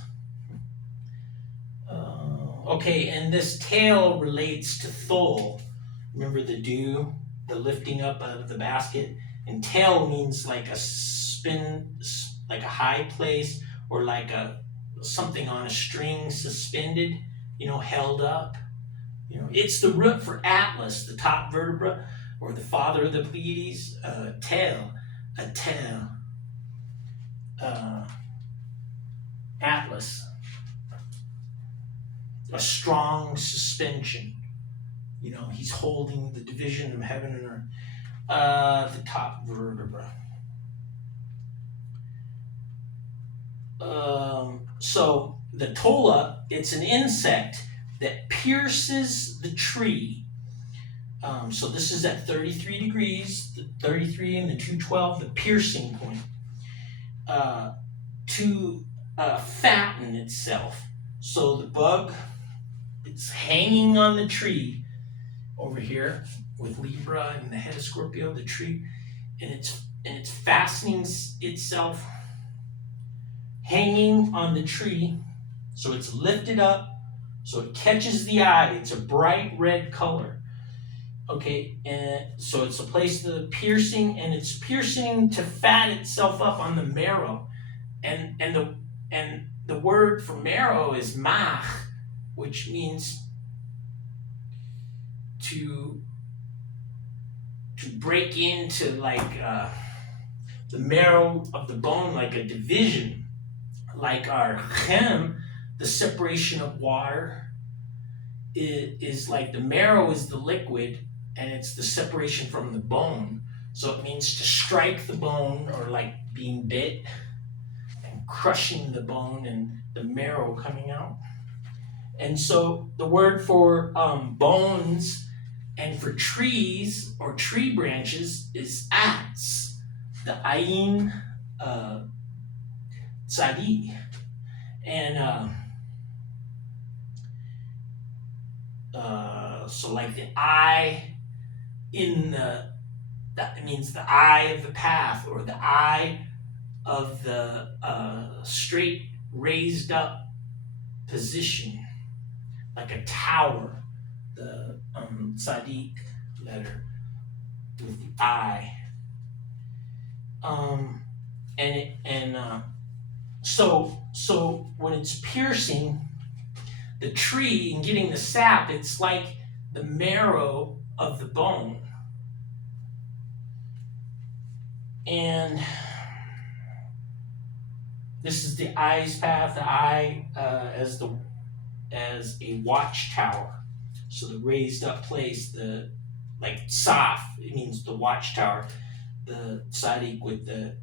Okay, and this tail relates to thol. Remember the dew, the lifting up out of the basket? And tail means like a spin, like a high place, or like something on a string suspended, held up. It's the root for Atlas, the top vertebra, or the father of the Pleiades, tail, a tail, Atlas, a strong suspension. He's holding the division of heaven and earth, the top vertebra. So the tola, it's an insect that pierces the tree. So this is at 33 degrees, the 33 and the 212, the piercing point, to fatten itself. So the bug, it's hanging on the tree over here with Libra and the head of Scorpio, the tree, and it's fastening itself, hanging on the tree, so it's lifted up, so it catches the eye. It's a bright red color. Okay, and so it's a place of the piercing, and it's piercing to fat itself up on the marrow, and the word for marrow is mach, which means to break into, like the marrow of the bone, like a division, like our chem, the separation of water. Is like the marrow is the liquid, and it's the separation from the bone. So it means to strike the bone, or like being bit and crushing the bone and the marrow coming out. And so the word for bones and for trees or tree branches is ats, the ayin tzaddik. And so like the eye in that means the eye of the path, or the eye of the straight raised up position, like a tower, the tzaddik letter with the eye. So when it's piercing the tree and getting the sap, it's like the marrow of the bone. And this is the eye's path, the eye as a watchtower. So the raised up place, the like saf, it means the watchtower. The tzaddik with the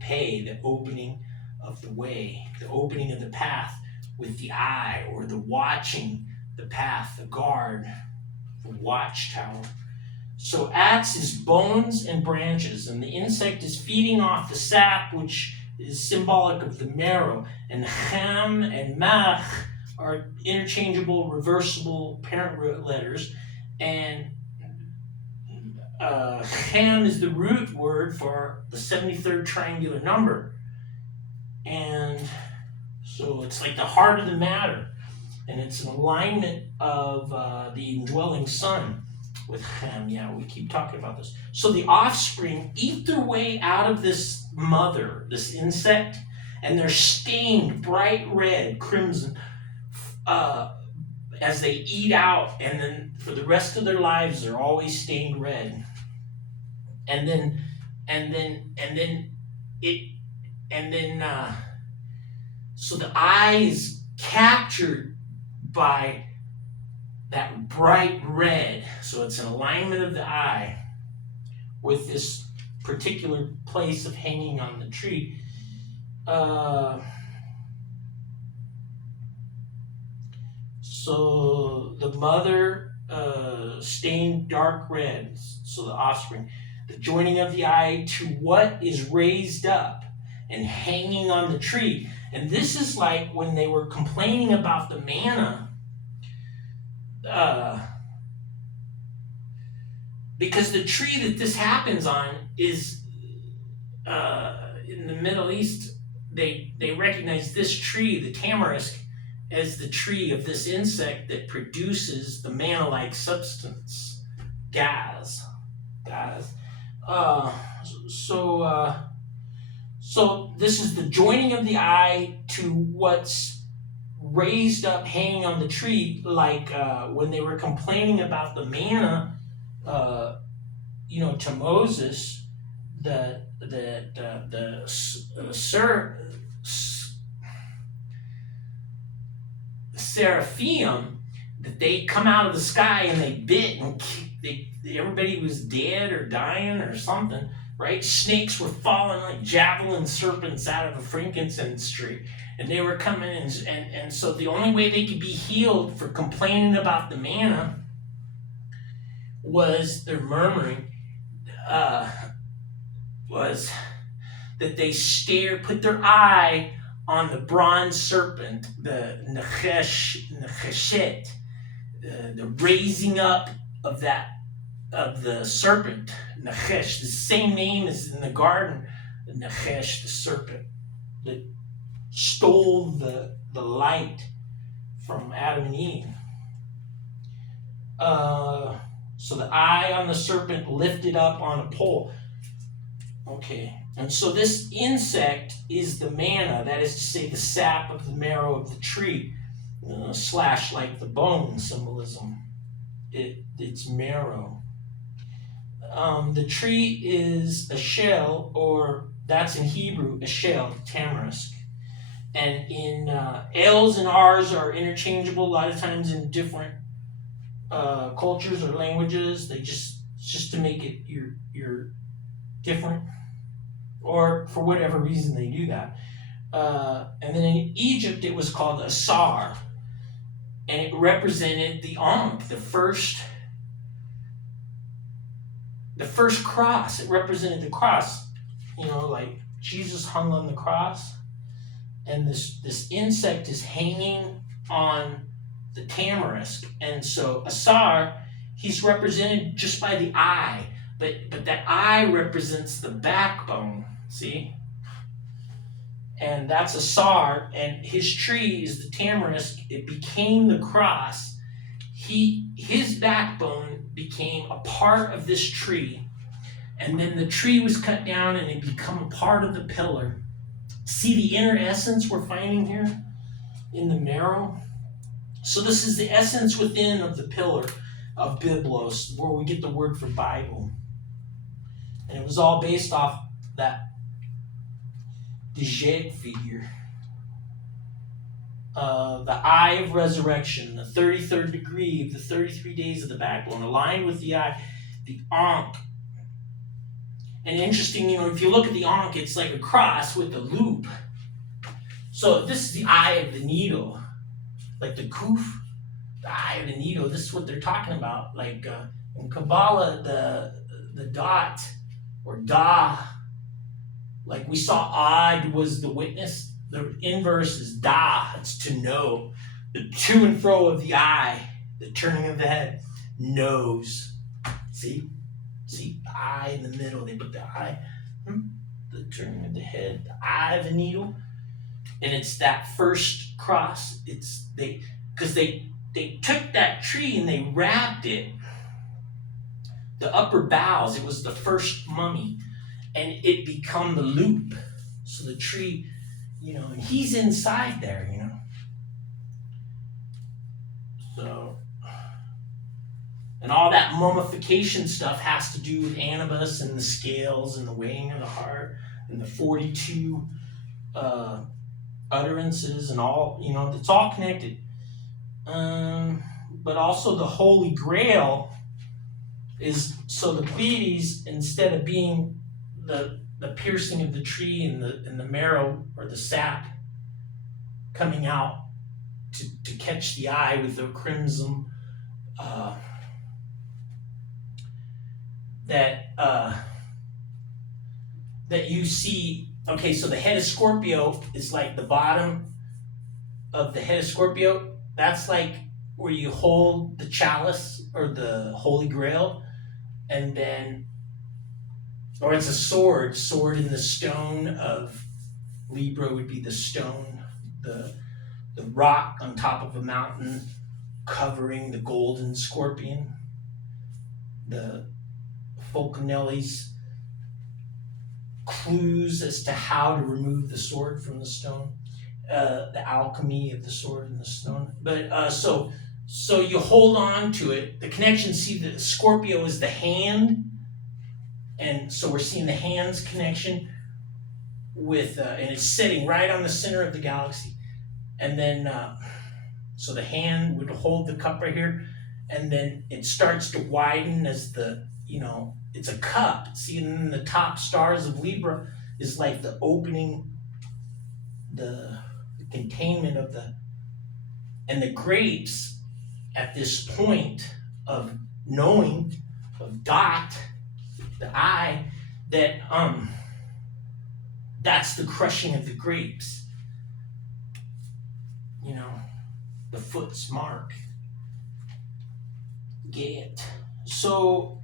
pay, the opening of the way, the opening of the path with the eye, or the watching the path, the guard, the watchtower. So Atz is bones and branches, and the insect is feeding off the sap, which is symbolic of the marrow. And Ham and Mach are interchangeable, reversible parent letters, and Ham is the root word for the 73rd triangular number. And so it's like the heart of the matter, and it's an alignment of the indwelling sun with Ham. Yeah, we keep talking about this. So the offspring eat their way out of this mother, this insect, and they're stained bright red, crimson, as they eat out, and then for the rest of their lives they're always stained red. And then so the eye is captured by that bright red. So it's an alignment of the eye with this particular place of hanging on the tree. So the mother stained dark red, so the offspring. The joining of the eye to what is raised up and hanging on the tree. And this is like when they were complaining about the manna, because the tree that this happens on is in the Middle East, they recognize this tree, the tamarisk, as the tree of this insect that produces the manna-like substance, gas. So this is the joining of the eye to what's raised up, hanging on the tree, like when they were complaining about the manna, to Moses, the seraphim, that they come out of the sky and they bit and everybody was dead or dying or something, right? Snakes were falling like javelin serpents out of a frankincense tree, and they were coming in, and so the only way they could be healed for complaining about the manna was their murmuring, was that they put their eye on the bronze serpent, the necheshet, the raising up of the serpent, Nachesh, the same name as in the garden, Nachesh, the serpent that stole the light from Adam and Eve. So the eye on the serpent lifted up on a pole. Okay, and so this insect is the manna, that is to say the sap of the marrow of the tree, slash like the bone symbolism. It's marrow. The tree is a shell, or that's in Hebrew, a shell, tamarisk. And in L's and R's are interchangeable a lot of times in different cultures or languages. They just to make it you're different, or for whatever reason they do that. And then in Egypt it was called a sar, and it represented the Ankh, the first cross. It represented the cross, like Jesus hung on the cross, and this insect is hanging on the tamarisk. And so Asar, he's represented just by the eye, but that eye represents the backbone, see? And that's Asar, and his tree is the tamarisk. It became the cross. His backbone became a part of this tree, and then the tree was cut down and it became a part of the pillar. See the inner essence we're finding here in the marrow? So this is the essence within of the pillar of Biblos, where we get the word for Bible. And it was all based off that Dejed figure. The eye of resurrection, the 33rd degree of the 33 days of the backbone, aligned with the eye, the Ankh. And interesting, if you look at the Ankh, it's like a cross with a loop. So this is the eye of the needle, like the Kuf, the eye of the needle. This is what they're talking about. Like in Kabbalah, the dot or da, like we saw Ad was the witness. The inverse is da, it's to know. The to and fro of the eye, the turning of the head, knows. See, the eye in the middle. They put the eye, the turning of the head, the eye of the needle. And it's that first cross. Because they took that tree and they wrapped it, the upper boughs, it was the first mummy, and it become the loop. So the tree, and he's inside there, So, and all that mummification stuff has to do with Anubis and the scales and the weighing of the heart and the 42 utterances and all, it's all connected. But also the Holy Grail is, so the Pleiades, instead of being the piercing of the tree and the marrow or the sap coming out to catch the eye with the crimson, that you see. Okay, so the head of Scorpio is like the bottom of the head of Scorpio. That's like where you hold the chalice or the Holy Grail, and then, or it's a sword in the stone of Libra would be the stone, the rock on top of a mountain covering the golden scorpion, the Fulcanelli's clues as to how to remove the sword from the stone, the alchemy of the sword and the stone. But so you hold on to it. The connection, see, the Scorpio is the hand, and so we're seeing the hand's connection with, and it's sitting right on the center of the galaxy. And then, so the hand would hold the cup right here, and then it starts to widen as it's a cup. See, and then the top stars of Libra is like the opening, the containment of and the grapes at this point of knowing, of dot, the eye, that that's the crushing of the grapes. The foot's mark. Get. So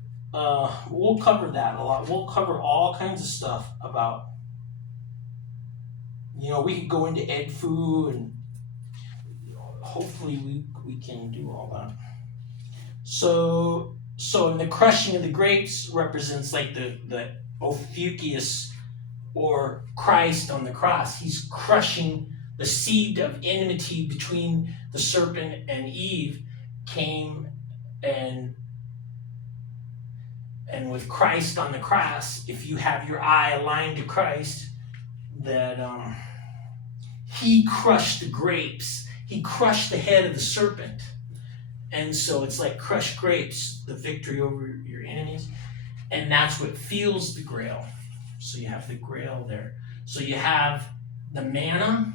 we'll cover that a lot. We'll cover all kinds of stuff about, we could go into Edfu, and hopefully we can do all that. So the crushing of the grapes represents like the Ophiuchus, or Christ on the cross. He's crushing the seed of enmity between the serpent and Eve came, and with Christ on the cross, if you have your eye aligned to Christ, that he crushed the grapes. He crushed the head of the serpent. And so it's like crushed grapes, the victory over your enemies. And that's what fuels the grail. So you have the grail there. So you have the manna,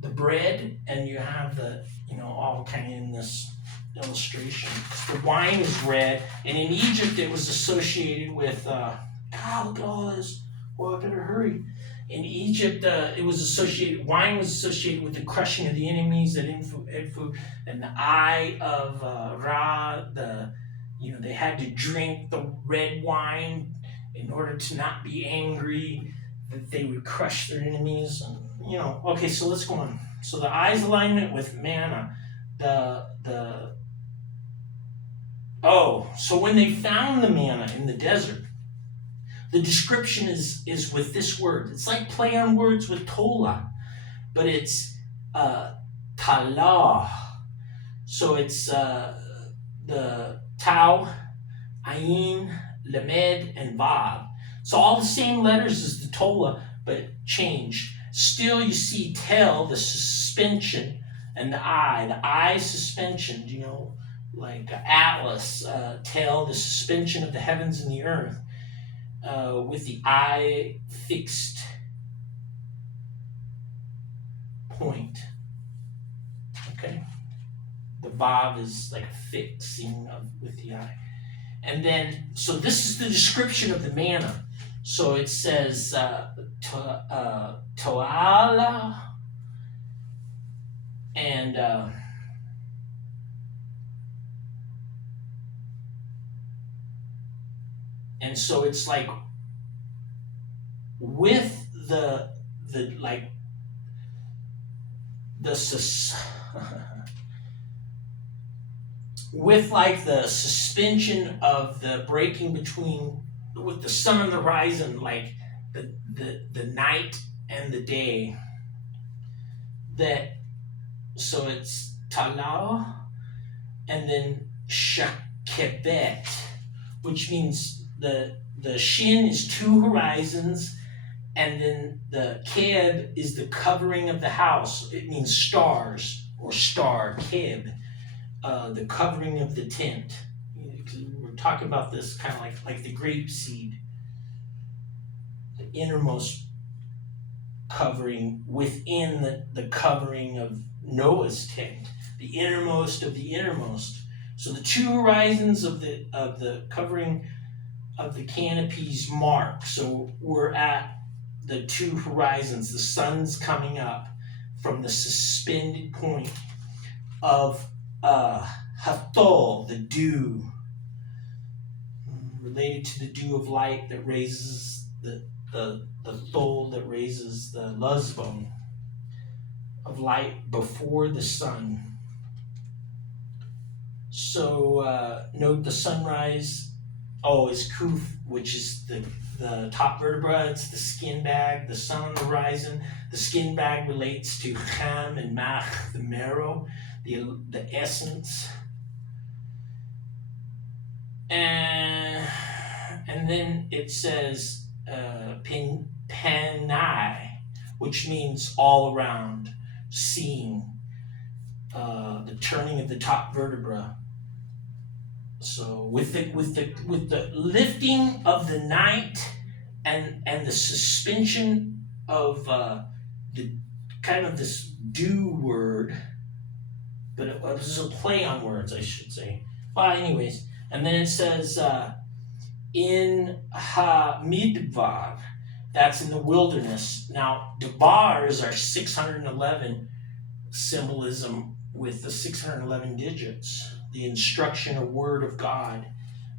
the bread, and you have the, all kind of in this illustration. The wine is red, and in Egypt it was associated with, look at all this Well, I better hurry. In Egypt, wine was associated with the crushing of the enemies at Edfu, and the eye of Ra. They had to drink the red wine in order to not be angry, that they would crush their enemies. And, okay, so let's go on. So the eyes alignment with manna, so when they found the manna in the desert, the description is with this word. It's like play on words with Tola, but it's Talah. So it's the Tau, Ayin, Lamed, and Vav. So all the same letters as the Tola, but changed. Still, you see Tel, the suspension, and the eye suspension, like Atlas, Tel, the suspension of the heavens and the earth. With the eye fixed point. Okay? The Vav is like a fixing with the eye. And then, so this is the description of the manna. So it says, Toala, and so it's like with the with like the suspension of the breaking between with the sun and the horizon, like the night and the day. So it's Talal and then Shakebet, which means the shin is two horizons, and then the keb is the covering of the house. It means stars or star, keb, the covering of the tent. We're talking about this kind of like the grape seed, the innermost covering within the covering of Noah's tent, the innermost of the innermost. So the two horizons of the covering of the canopy's mark. So we're at the two horizons. The sun's coming up from the suspended point of Hathol, the dew, related to the dew of light that raises the thol, that raises the lusbon of light before the sun. So note the sunrise. Is Kuf, which is the top vertebra. It's the skin bag, the sun on the horizon. The skin bag relates to Ham and Mach, the marrow, the essence. And then it says Panai, which means all around, seeing, the turning of the top vertebra. So with the lifting of the night and the suspension of the kind of this dew word, but it was a play on words, I should say. Well, anyways, and then it says in Hamidvar, that's in the wilderness. Now, Devars are 611 symbolism with the 611 digits, the instruction or word of God.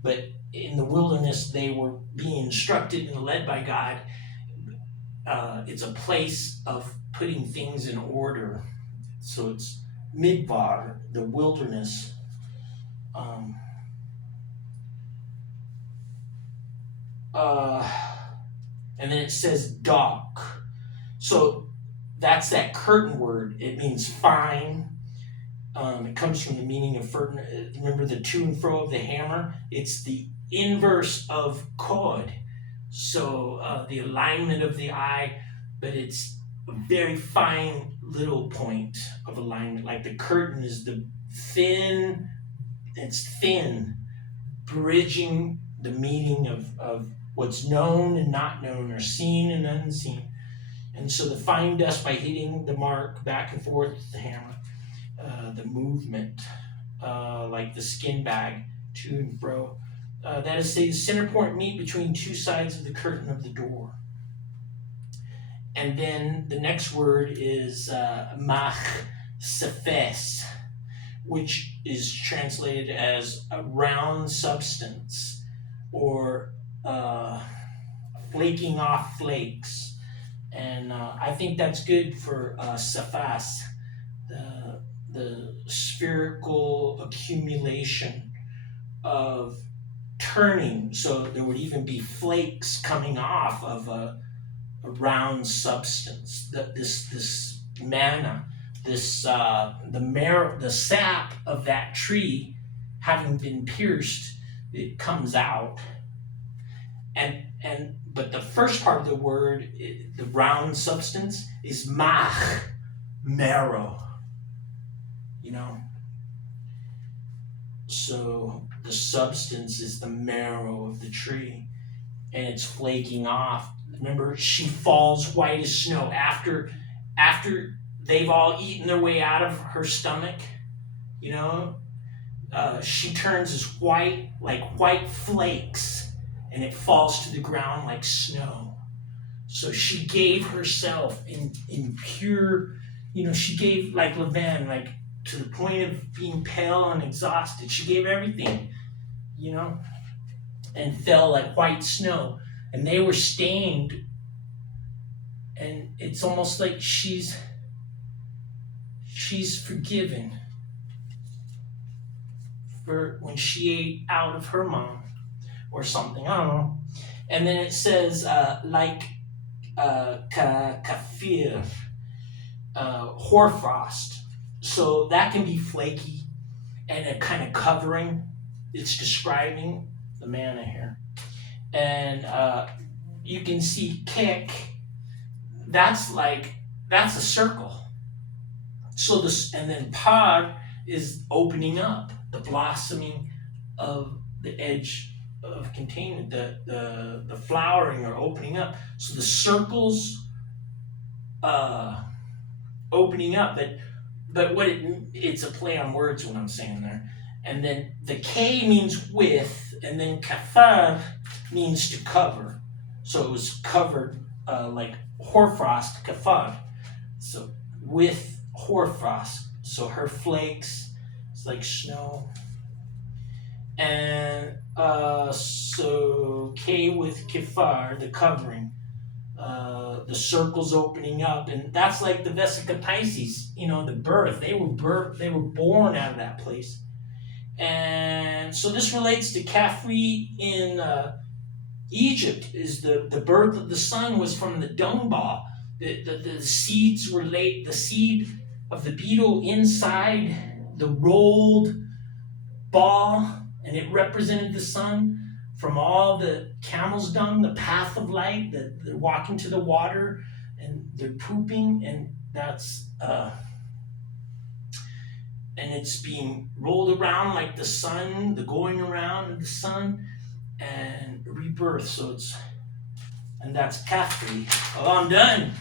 But in the wilderness, they were being instructed and led by God. It's a place of putting things in order. So it's Midbar, the wilderness. And then it says Dock. So that's that curtain word. It means fine. It comes from the meaning of remember the to and fro of the hammer? It's the inverse of kod. So the alignment of the eye, but it's a very fine little point of alignment. Like the curtain is it's thin, bridging the meaning of what's known and not known, or seen and unseen. And so the fine dust by hitting the mark back and forth with the hammer, the movement, like the skin bag, to and fro. That is, say, the center point meet between two sides of the curtain of the door. And then the next word is mach sephes, which is translated as a round substance or flaking off flakes. And I think that's good for cephas, the spherical accumulation of turning. So there would even be flakes coming off of a round substance. This manna, the sap of that tree, having been pierced, it comes out. But the first part of the word, the round substance, is mach, marrow. You know, so the substance is the marrow of the tree, and it's flaking off. Remember, she falls white as snow after they've all eaten their way out of her stomach. You know, she turns as white, like white flakes, and it falls to the ground like snow. So she gave herself in pure, she gave like Lavan, like to the point of being pale and exhausted. She gave everything, and fell like white snow. And they were stained, and it's almost like she's forgiven for when she ate out of her mom or something. I don't know. And then it says like kafir, hoarfrost. So that can be flaky and a kind of covering. It's describing the manna here. And you can see kek, that's a circle. So and then par is opening up, the blossoming of the edge of containment, the flowering or opening up. So the circles opening up, but what it's a play on words what I'm saying there. And then the K means with, and then kafar means to cover. So it was covered like hoarfrost, kafar. So with hoarfrost. So her flakes, it's like snow. And so K with kafar, the covering. The circles opening up, and that's like the Vesica Pisces, the birth. They were born out of that place. And so this relates to Khafre in Egypt. Is the birth of the sun was from the dung ball. The seeds were laid, the seed of the beetle inside the rolled ball, and it represented the sun. From all the camel's dung, the path of light, they're walking to the water and they're pooping, and that's and it's being rolled around like the sun, the going around of the sun, and rebirth. So and that's Khafre. Oh, I'm done.